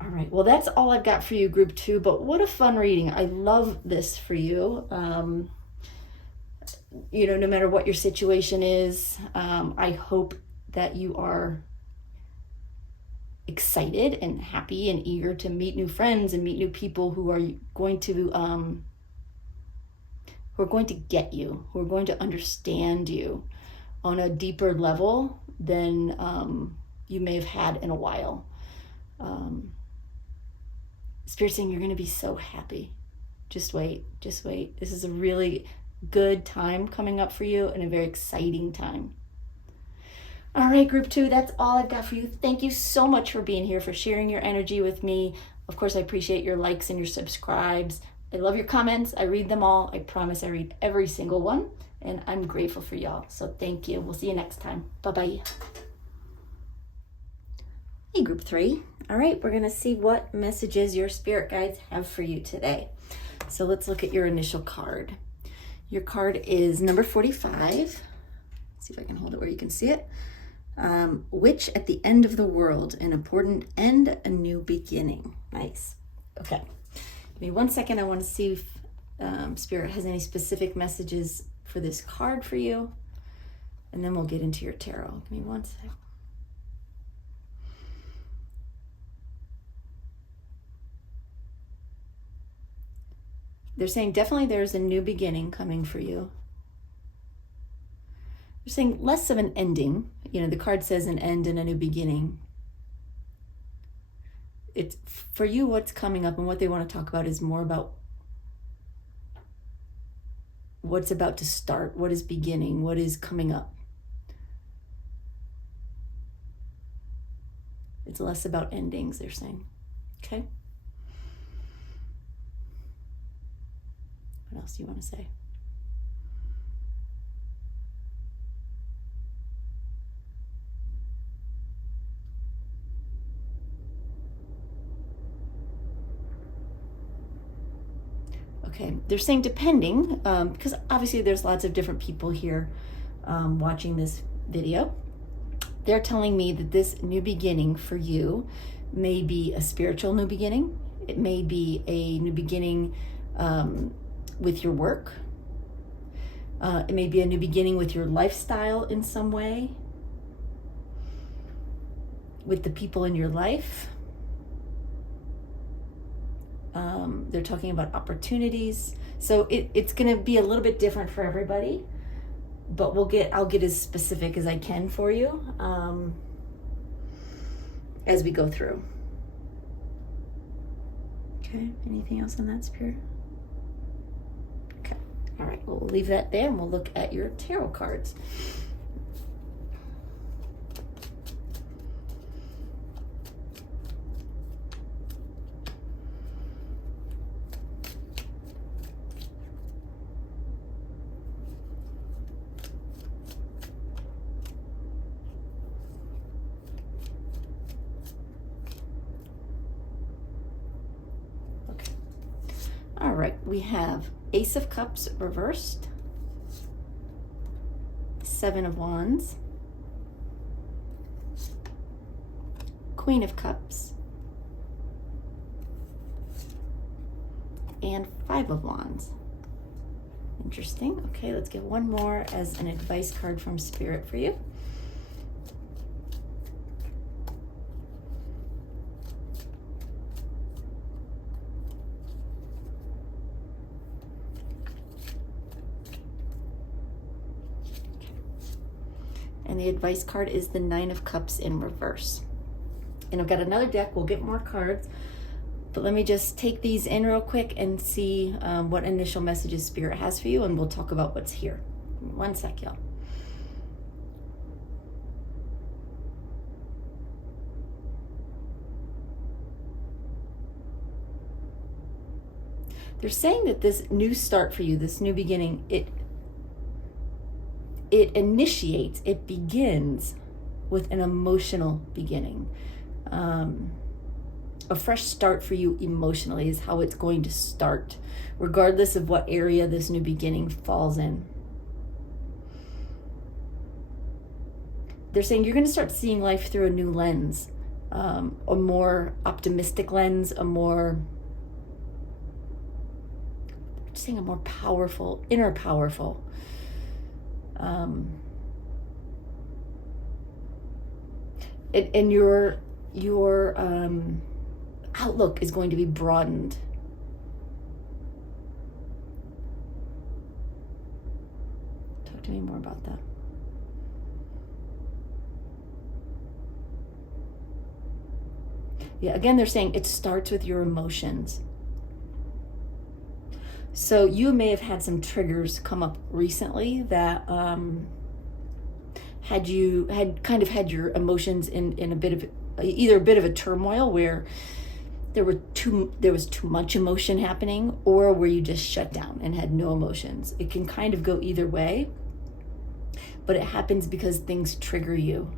All right. Well, that's all I've got for you, group 2. But what a fun reading. I love this for you. No matter what your situation is, I hope that you are excited and happy and eager to meet new friends and meet new people who are going to get you, who are going to understand you on a deeper level than you may have had in a while. Spirit's saying you're going to be so happy. Just wait. This is a really good time coming up for you, and a very exciting time. All right, group 2, that's all I've got for you. Thank you so much for being here, for sharing your energy with me. Of course, I appreciate your likes and your subscribes. I love your comments. I read them all. I promise I read every single one, and I'm grateful for y'all. So thank you. We'll see you next time. Bye-bye. Hey, group 3. All right, we're going to see what messages your spirit guides have for you today. So let's look at your initial card. Your card is number 45. Let's see if I can hold it where you can see it. Witch at the end of the world, an important end, a new beginning. Nice. Okay. Give me 1 second. I want to see if Spirit has any specific messages for this card for you. And then we'll get into your tarot. Give me 1 sec. They're saying definitely there's a new beginning coming for you. They're saying less of an ending. The card says an end and a new beginning. It's for you, what's coming up and what they want to talk about is more about what's about to start, what is beginning, what is coming up. It's less about endings, they're saying. Okay? What else do you want to say? Okay, they're saying depending, because obviously there's lots of different people here watching this video. They're telling me that this new beginning for you may be a spiritual new beginning. It may be a new beginning with your work. It may be a new beginning with your lifestyle in some way, with the people in your life. They're talking about opportunities. So it's going to be a little bit different for everybody, but I'll get as specific as I can for you as we go through. Okay, anything else on that, Spirit? Okay, all right, we'll leave that there and we'll look at your tarot cards. All right, we have Ace of Cups reversed, 7 of Wands, Queen of Cups, and 5 of Wands. Interesting. Okay, let's get one more as an advice card from Spirit for you. And the advice card is the 9 of Cups in reverse. And I've got another deck. We'll get more cards. But let me just take these in real quick and see what initial messages Spirit has for you, and we'll talk about what's here. One sec, y'all. They're saying that this new start for you, this new beginning, it initiates, it begins with an emotional beginning. A fresh start for you emotionally is how it's going to start, regardless of what area this new beginning falls in. They're saying you're going to start seeing life through a new lens, a more optimistic lens, a more powerful, inner powerful. And your outlook is going to be broadened. Talk to me more about that. Yeah, again, they're saying it starts with your emotions. So you may have had some triggers come up recently that had your emotions in a bit of either a bit of a turmoil where there was too much emotion happening, or where you just shut down and had no emotions. It can kind of go either way, but it happens because things trigger you.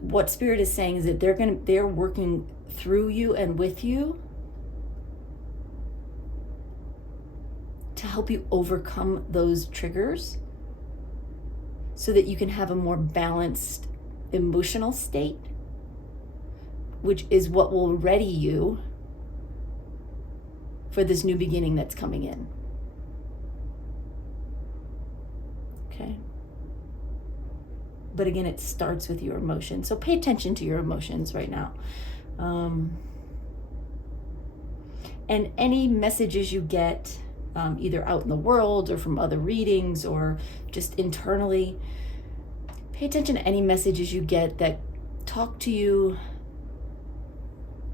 What Spirit is saying is that they're working through you and with you to help you overcome those triggers so that you can have a more balanced emotional state, which is what will ready you for this new beginning that's coming in. Okay? But again, it starts with your emotions. So pay attention to your emotions right now. And any messages you get, either out in the world or from other readings or just internally, pay attention to any messages you get that talk to you,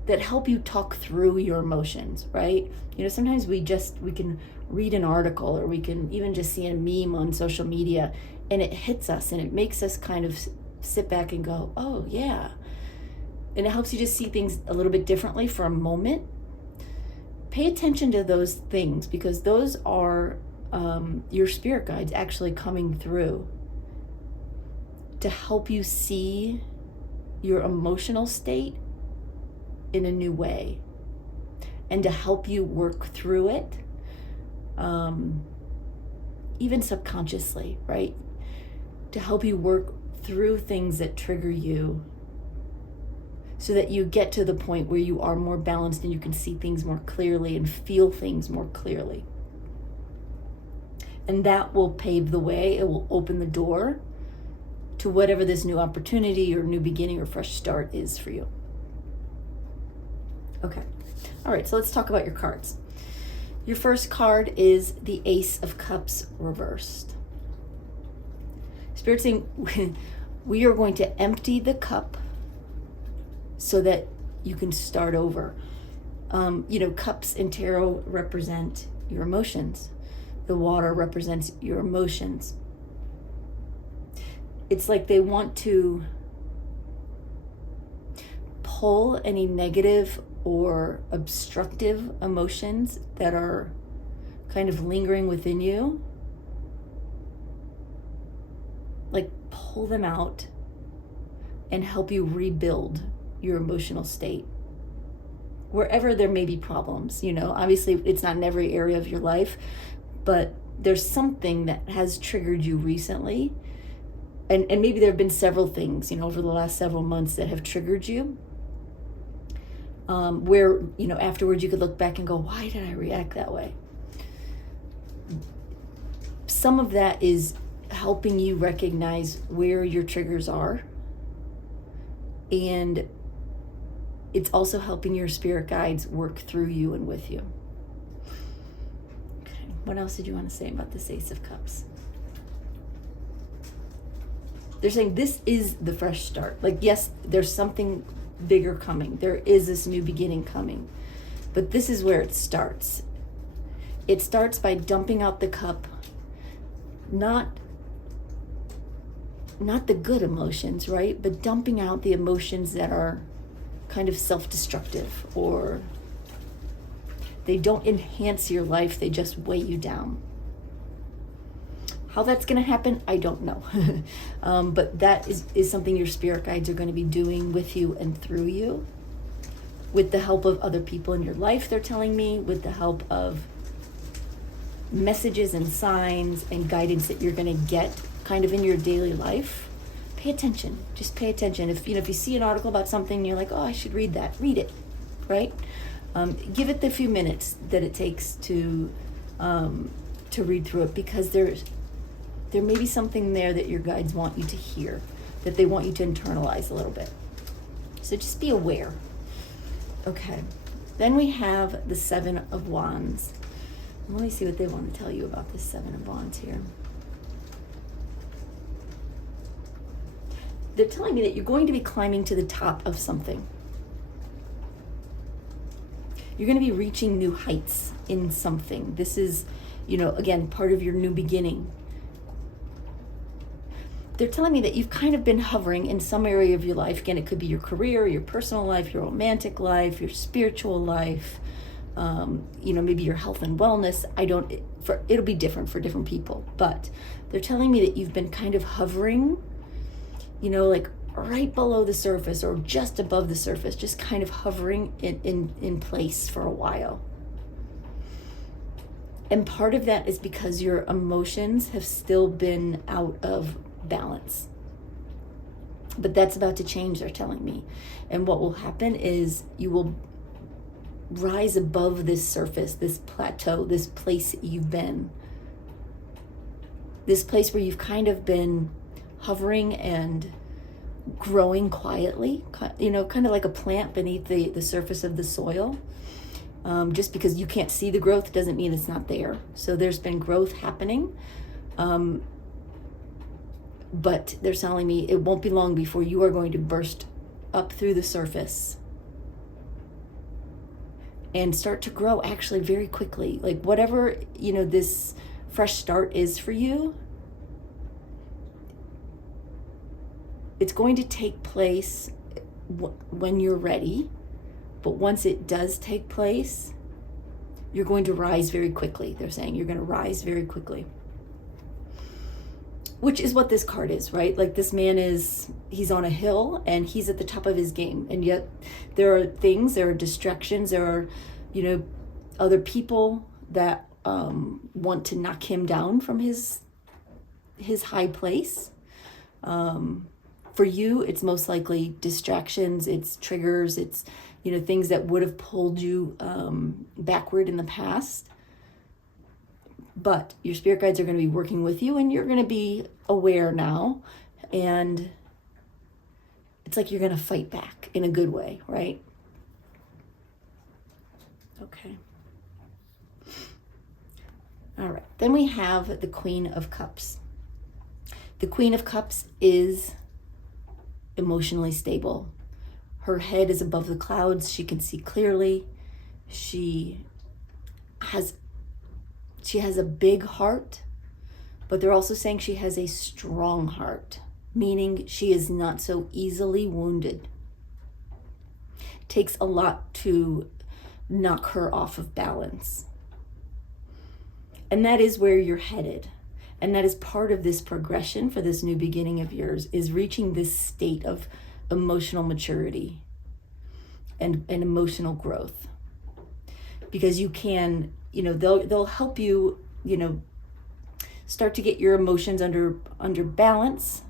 that help you talk through your emotions, right? You know, sometimes we can read an article, or we can even just see a meme on social media, and it hits us and it makes us kind of sit back and go, oh yeah. And it helps you just see things a little bit differently for a moment. Pay attention to those things, because those are your spirit guides actually coming through to help you see your emotional state in a new way, and to help you work through it, even subconsciously, right? To help you work through things that trigger you, so that you get to the point where you are more balanced and you can see things more clearly and feel things more clearly. And that will pave the way. It will open the door to whatever this new opportunity or new beginning or fresh start is for you. Okay. All right, so let's talk about your cards. Your first card is the Ace of Cups reversed. Spirit saying we are going to empty the cup so that you can start over. Cups in tarot represent your emotions. The water represents your emotions. It's like they want to pull any negative or obstructive emotions that are kind of lingering within you. Like, pull them out and help you rebuild your emotional state wherever there may be problems. Obviously it's not in every area of your life, but there's something that has triggered you recently, and maybe there have been several things over the last several months that have triggered you, where afterwards you could look back and go, why did I react that way? Some of that is helping you recognize where your triggers are, and it's also helping your spirit guides work through you and with you. Okay, what else did you want to say about this Ace of Cups? they're saying this is the fresh start. Like, yes, there's something bigger coming. There is this new beginning coming. But this is where it starts. It starts by dumping out the cup, not the good emotions, right? But dumping out the emotions that are kind of self-destructive, or they don't enhance your life, they just weigh you down. How that's going to happen, I don't know. But that is something your spirit guides are going to be doing with you and through you, with the help of other people in your life, they're telling me, with the help of messages and signs and guidance that you're going to get kind of in your daily life. Pay attention. Just pay attention. If you see an article about something and you're like, oh, I should read that, read it, right? Give it the few minutes that it takes to read through it, because there may be something there that your guides want you to hear, that they want you to internalize a little bit. So just be aware. Okay. Then we have the Seven of Wands. Let me see what they want to tell you about this Seven of Wands here. They're telling me that you're going to be climbing to the top of something. You're going to be reaching new heights in something. This is, again, part of your new beginning. They're telling me that you've kind of been hovering in some area of your life. Again, it could be your career, your personal life, your romantic life, your spiritual life, maybe your health and wellness. It'll be different for different people, but they're telling me that you've been kind of hovering, like right below the surface or just above the surface, just kind of hovering in place for a while. And part of that is because your emotions have still been out of balance. But that's about to change, they're telling me. And what will happen is you will rise above this surface, this plateau, this place that you've been. This place where you've kind of been hovering and growing quietly, kind of like a plant beneath the surface of the soil. Just because you can't see the growth doesn't mean it's not there. So there's been growth happening. But they're telling me it won't be long before you are going to burst up through the surface and start to grow actually very quickly. Like whatever, this fresh start is for you, it's going to take place when you're ready. But once it does take place, you're going to rise very quickly. They're saying you're going to rise very quickly. Which is what this card is, right? Like this man he's on a hill and he's at the top of his game. And yet there are distractions, there are, other people that want to knock him down from his high place. For you, it's most likely distractions, it's triggers, it's, things that would have pulled you backward in the past. But your spirit guides are going to be working with you and you're going to be aware now. And it's like you're going to fight back in a good way, right? Okay. All right. Then we have the Queen of Cups. The Queen of Cups is emotionally stable. Her head is above the clouds. She can see clearly. She has a big heart, but they're also saying she has a strong heart, meaning she is not so easily wounded. It takes a lot to knock her off of balance. And that is where you're headed. And that is part of this progression for this new beginning of yours, is reaching this state of emotional maturity and emotional growth. Because you can, they'll help you, start to get your emotions under balance,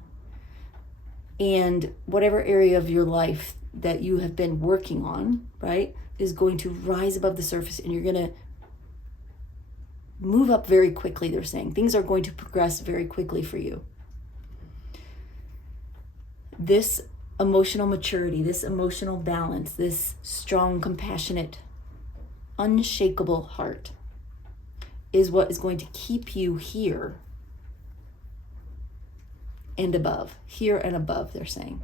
and whatever area of your life that you have been working on, right, is going to rise above the surface, and you're going to move up very quickly. They're saying things are going to progress very quickly for you. This emotional maturity, this emotional balance, this strong, compassionate, unshakable heart is what is going to keep you here and above. Here and above, they're saying.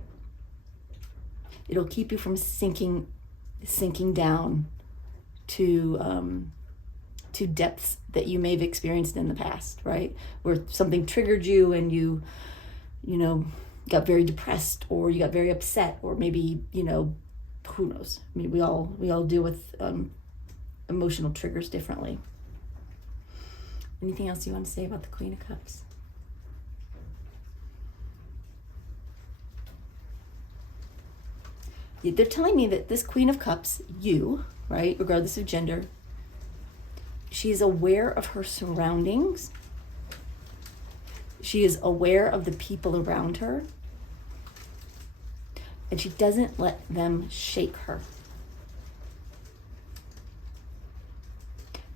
It'll keep you from sinking down to depths that you may have experienced in the past, right? Where something triggered you and you got very depressed, or you got very upset, or maybe, who knows? I mean, we all deal with emotional triggers differently. Anything else you want to say about the Queen of Cups? They're telling me that this Queen of Cups, you, right, regardless of gender, she is aware of her surroundings. She is aware of the people around her. And she doesn't let them shake her.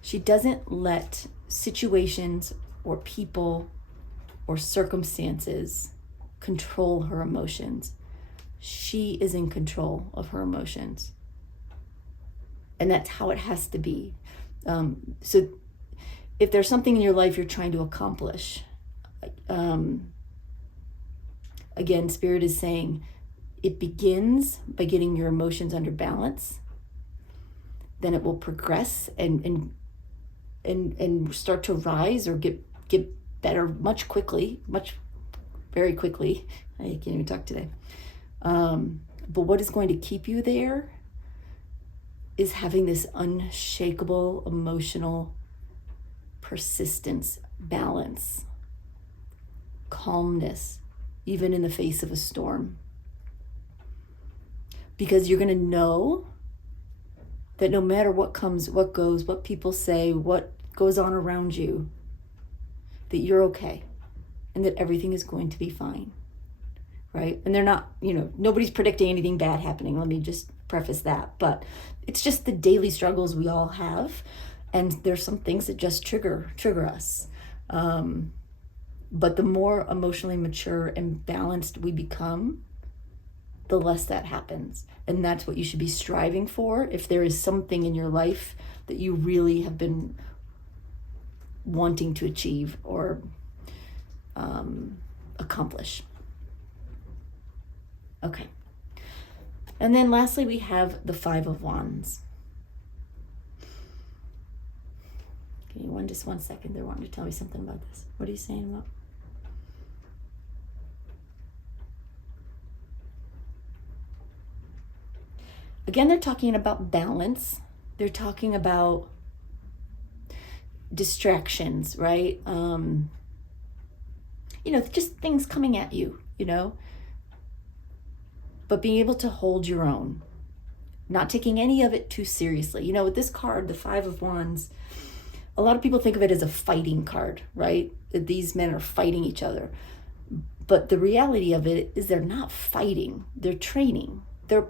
She doesn't let situations or people or circumstances control her emotions. She is in control of her emotions. And that's how it has to be. So if there's something in your life you're trying to accomplish, again, Spirit is saying it begins by getting your emotions under balance. Then it will progress and start to rise or get better very quickly. I can't even talk today. But what is going to keep you there is having this unshakable emotional persistence, balance, calmness, even in the face of a storm. Because you're going to know that no matter what comes, what goes, what people say, what goes on around you, that you're okay and that everything is going to be fine, right? And they're not, nobody's predicting anything bad happening. Let me just preface that. But it's just the daily struggles we all have. And there's some things that just trigger us. But the more emotionally mature and balanced we become, the less that happens. And that's what you should be striving for. If there is something in your life that you really have been wanting to achieve or accomplish. Okay. And then lastly, we have the Five of Wands. Give me just one second. They're wanting to tell me something about this. What are you saying about? Again, they're talking about balance. They're talking about distractions, right? Just things coming at you, but being able to hold your own, not taking any of it too seriously. With this card, the Five of Wands, a lot of people think of it as a fighting card, right? That these men are fighting each other. But the reality of it is they're not fighting. They're training. They're,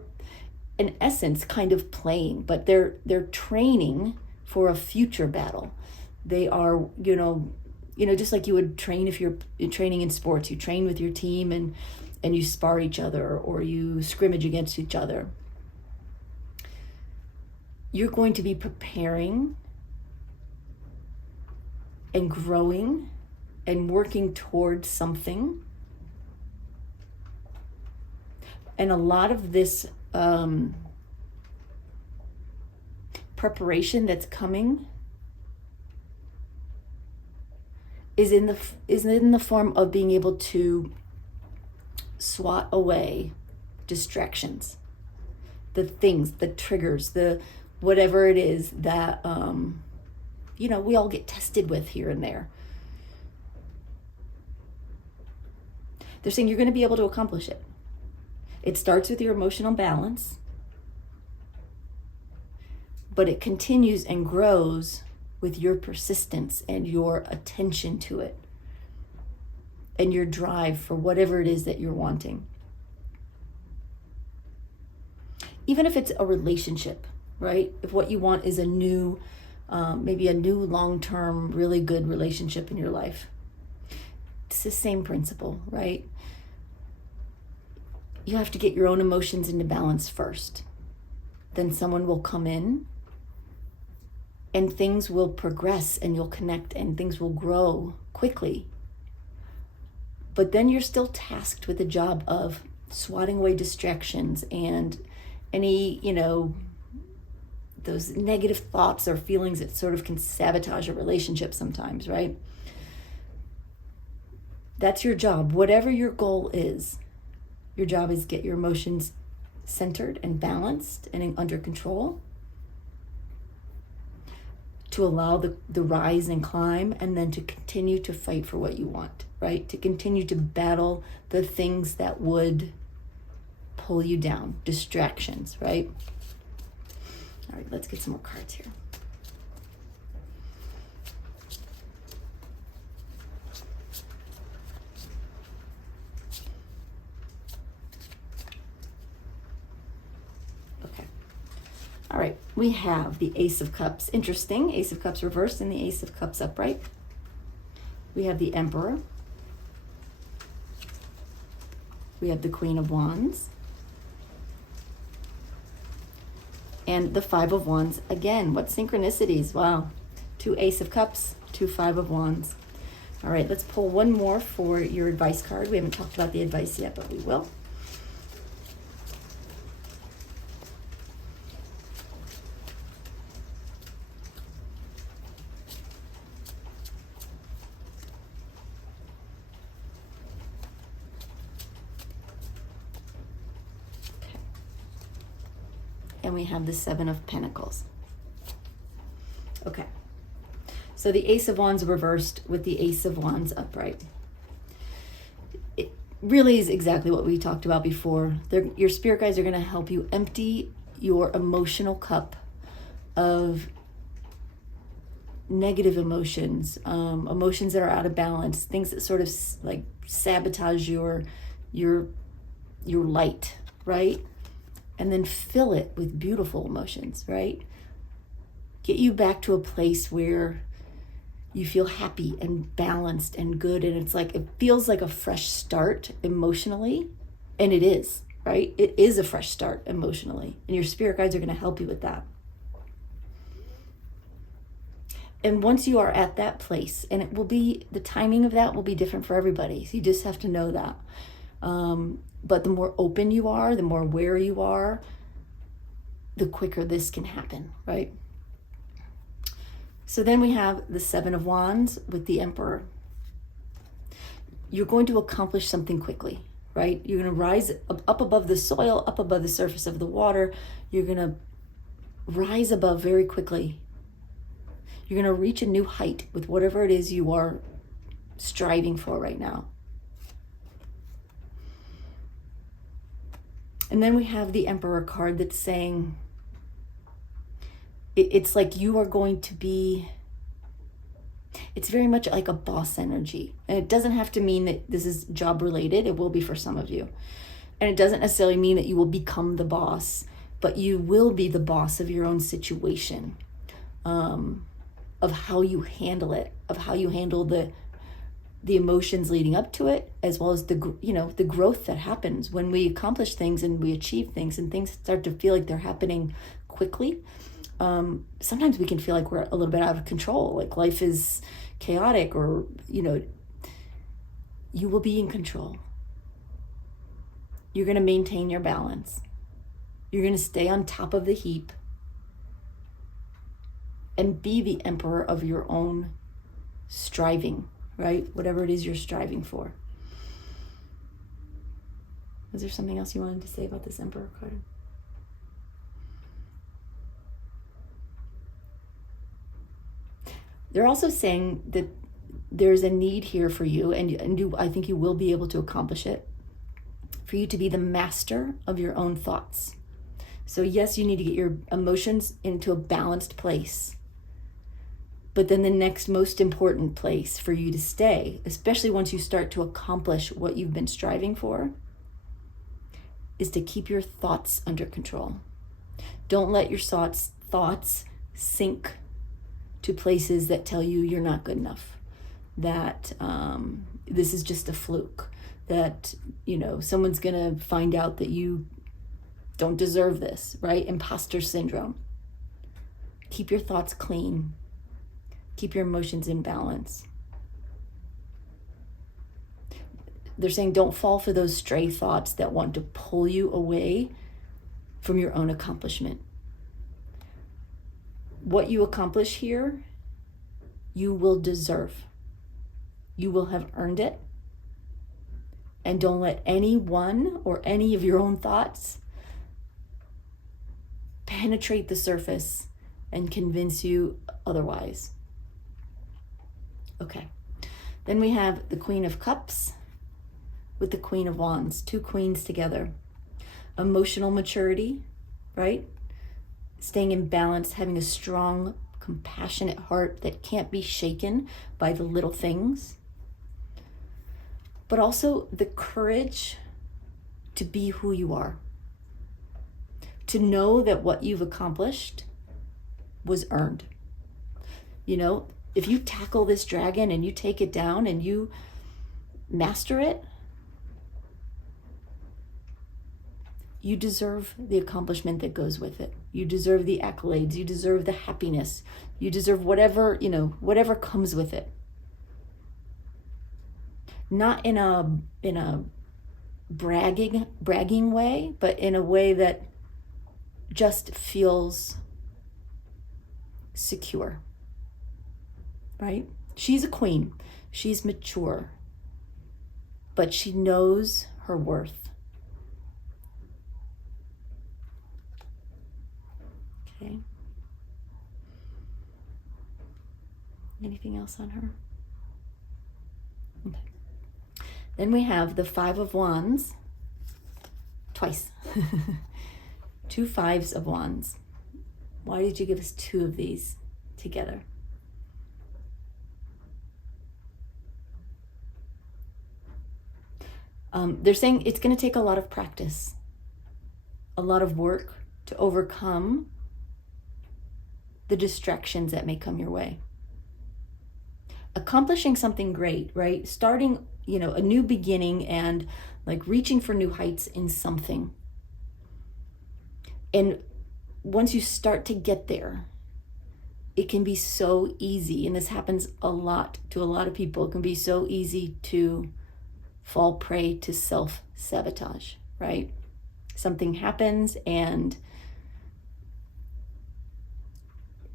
in essence, kind of playing, but they're training for a future battle. They are, just like you would train if you're training in sports. You train with your team and you spar each other or you scrimmage against each other. You're going to be preparing and growing and working towards something. And a lot of this preparation that's coming is in the form of being able to swat away distractions, the things, the triggers, the whatever it is that we all get tested with here and there. They're saying you're going to be able to accomplish it. It starts with your emotional balance, but it continues and grows with your persistence and your attention to it and your drive for whatever it is that you're wanting. Even if it's a relationship, right? If what you want is a new, maybe a new long-term, really good relationship in your life, it's the same principle, right? You have to get your own emotions into balance first. Then someone will come in and things will progress and you'll connect and things will grow quickly. But then you're still tasked with the job of swatting away distractions and any, those negative thoughts or feelings that sort of can sabotage a relationship sometimes, right? That's your job. Whatever your goal is, your job is get your emotions centered and balanced and under control, to allow the rise and climb, and then to continue to fight for what you want, right? To continue to battle the things that would pull you down, distractions, right? All right, let's get some more cards here. All right, we have the Ace of Cups. Interesting, Ace of Cups reversed and the Ace of Cups upright. We have the Emperor. We have the Queen of Wands. And the Five of Wands. Again, what synchronicities. Wow. 2 Ace of Cups, 2 Five of Wands. All right, let's pull one more for your advice card. We haven't talked about the advice yet, but we will. And we have the Seven of Pentacles. Okay. So the Ace of Wands reversed with the Ace of Wands upright. It really is exactly what we talked about before. Your spirit guides are going to help you empty your emotional cup of negative emotions, emotions that are out of balance, things that sort of like sabotage your light, right? And then fill it with beautiful emotions, right? Get you back to a place where you feel happy and balanced and good. And it's like, it feels like a fresh start emotionally. And it is, right? It is a fresh start emotionally. And your spirit guides are going to help you with that. And once you are at that place, and the timing of that will be different for everybody. So you just have to know that. But the more open you are, the more aware you are, the quicker this can happen, right? So then we have the Seven of Wands with the Emperor. You're going to accomplish something quickly, right? You're going to rise up above the soil, up above the surface of the water. You're going to rise above very quickly. You're going to reach a new height with whatever it is you are striving for right now. And then we have the Emperor card that's saying, it's like you are going to be, it's very much like a boss energy. And it doesn't have to mean that this is job related. It will be for some of you. And it doesn't necessarily mean that you will become the boss, but you will be the boss of your own situation, of how you handle it, of how you handle the emotions leading up to it, as well as the growth that happens when we accomplish things and we achieve things and things start to feel like they're happening quickly. Sometimes we can feel like we're a little bit out of control, like life is chaotic, or, you will be in control. You're going to maintain your balance. You're going to stay on top of the heap and be the emperor of your own striving, right? Whatever it is you're striving for. Was there something else you wanted to say about this Emperor card? They're also saying that there's a need here for you, and I think you will be able to accomplish it, for you to be the master of your own thoughts. So yes, you need to get your emotions into a balanced place. But then the next most important place for you to stay, especially once you start to accomplish what you've been striving for, is to keep your thoughts under control. Don't let your thoughts sink to places that tell you you're not good enough, that this is just a fluke, that someone's gonna find out that you don't deserve this, right? Imposter syndrome. Keep your thoughts clean. Keep your emotions in balance. they're saying don't fall for those stray thoughts that want to pull you away from your own accomplishment. What you accomplish here, you will deserve. You will have earned it. And don't let anyone or any of your own thoughts penetrate the surface and convince you otherwise. Okay. Then we have the Queen of Cups with the Queen of Wands, two queens together. Emotional maturity, right? Staying in balance, having a strong, compassionate heart that can't be shaken by the little things. But also the courage to be who you are. To know that what you've accomplished was earned. You know, if you tackle this dragon and you take it down and you master it, you deserve the accomplishment that goes with it. You deserve the accolades. You deserve the happiness. You deserve whatever, whatever comes with it. Not in a bragging way, but in a way that just feels secure. Right? She's a queen. She's mature. But she knows her worth. Okay. Anything else on her? Okay. Then we have the Five of Wands twice. 2 fives of Wands. Why did you give us 2 of these together? They're saying it's going to take a lot of practice, a lot of work to overcome the distractions that may come your way. Accomplishing something great, right? Starting, a new beginning and like reaching for new heights in something. And once you start to get there, it can be so easy, and this happens a lot to a lot of people, it can be so easy to fall prey to self-sabotage, right? Something happens and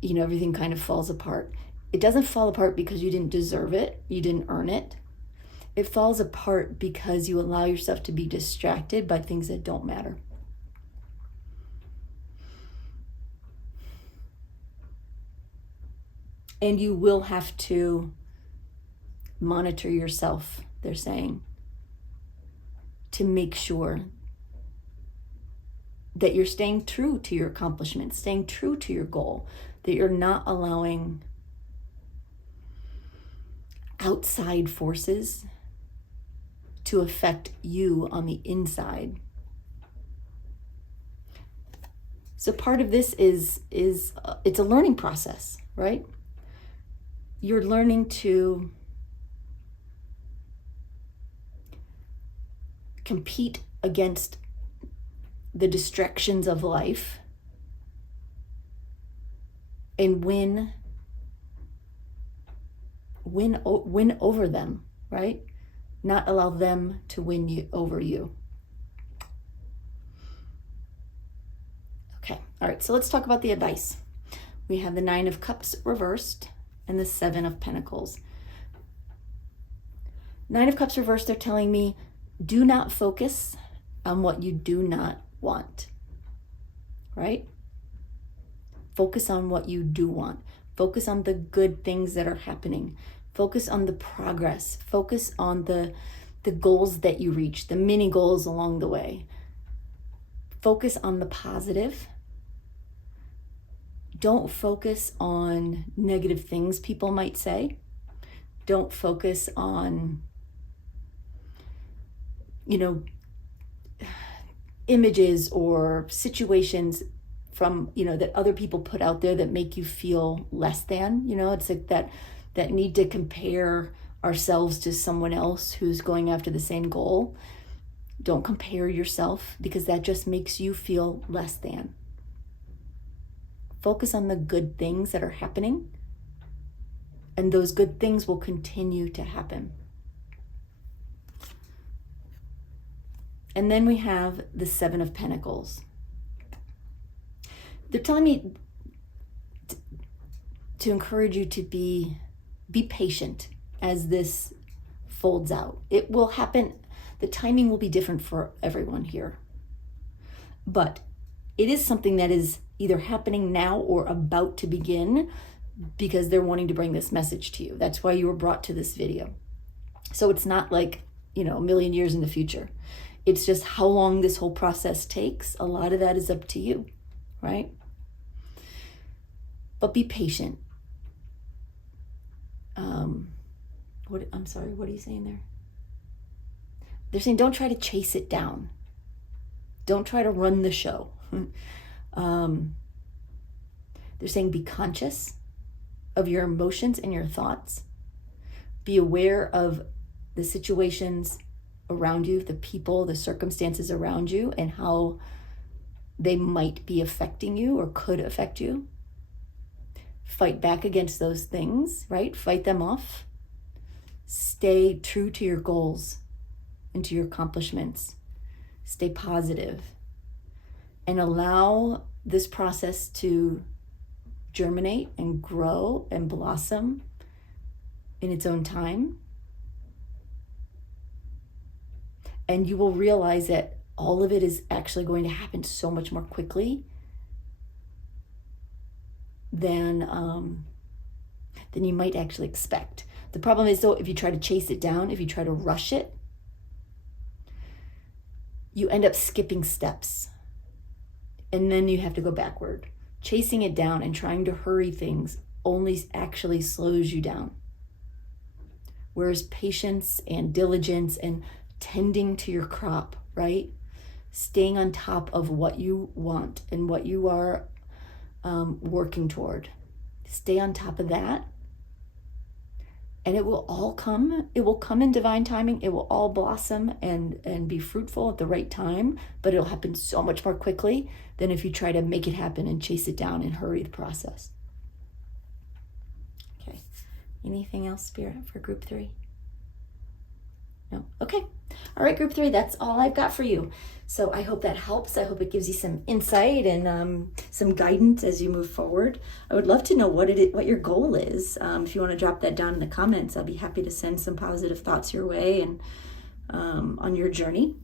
everything kind of falls apart. It doesn't fall apart because you didn't deserve it, you didn't earn it. It falls apart because you allow yourself to be distracted by things that don't matter. And you will have to monitor yourself, they're saying, to make sure that you're staying true to your accomplishments, staying true to your goal, that you're not allowing outside forces to affect you on the inside. So part of this is it's a learning process, right? You're learning to compete against the distractions of life and win over them, right? Not allow them to win over you. Okay, all right, so let's talk about the advice. We have the 9 of Cups reversed and the 7 of Pentacles. 9 of Cups reversed, they're telling me, do not focus on what you do not want, right? Focus on what you do want. Focus on the good things that are happening. Focus on the progress. Focus on the goals that you reach, the mini goals along the way. Focus on the positive. Don't focus on negative things people might say. Don't focus on images or situations from, that other people put out there that make you feel less than, it's like that need to compare ourselves to someone else who's going after the same goal. Don't compare yourself because that just makes you feel less than. Focus on the good things that are happening, and those good things will continue to happen. And then we have the Seven of Pentacles. They're telling me to encourage you to be patient as this folds out. It will happen. The timing will be different for everyone here. But it is something that is either happening now or about to begin, because they're wanting to bring this message to you. That's why you were brought to this video. So it's not like, a million years in the future. It's just how long this whole process takes. A lot of that is up to you, right? But be patient. I'm sorry, what are you saying there? They're saying don't try to chase it down. Don't try to run the show. They're saying be conscious of your emotions and your thoughts. Be aware of the situations around you, the people, the circumstances around you, and how they might be affecting you or could affect you. Fight back against those things, right? Fight them off. Stay true to your goals and to your accomplishments. Stay positive and allow this process to germinate and grow and blossom in its own time. And you will realize that all of it is actually going to happen so much more quickly than you might actually expect. The problem is, though, if you try to chase it down, if you try to rush it, you end up skipping steps. And then you have to go backward. Chasing it down and trying to hurry things only actually slows you down. Whereas patience and diligence and tending to your crop, right? Staying on top of what you want and what you are working toward. Stay on top of that. And it will all come. It will come in divine timing. It will all blossom and be fruitful at the right time. But it'll happen so much more quickly than if you try to make it happen and chase it down and hurry the process. Okay. Anything else, Spirit, for group 3? No? Okay. All right, group 3, that's all I've got for you. So I hope that helps. I hope it gives you some insight and some guidance as you move forward. I would love to know what your goal is. If you want to drop that down in the comments, I'll be happy to send some positive thoughts your way and on your journey.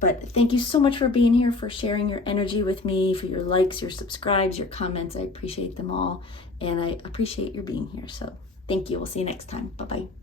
But thank you so much for being here, for sharing your energy with me, for your likes, your subscribes, your comments. I appreciate them all. And I appreciate your being here. So thank you. We'll see you next time. Bye-bye.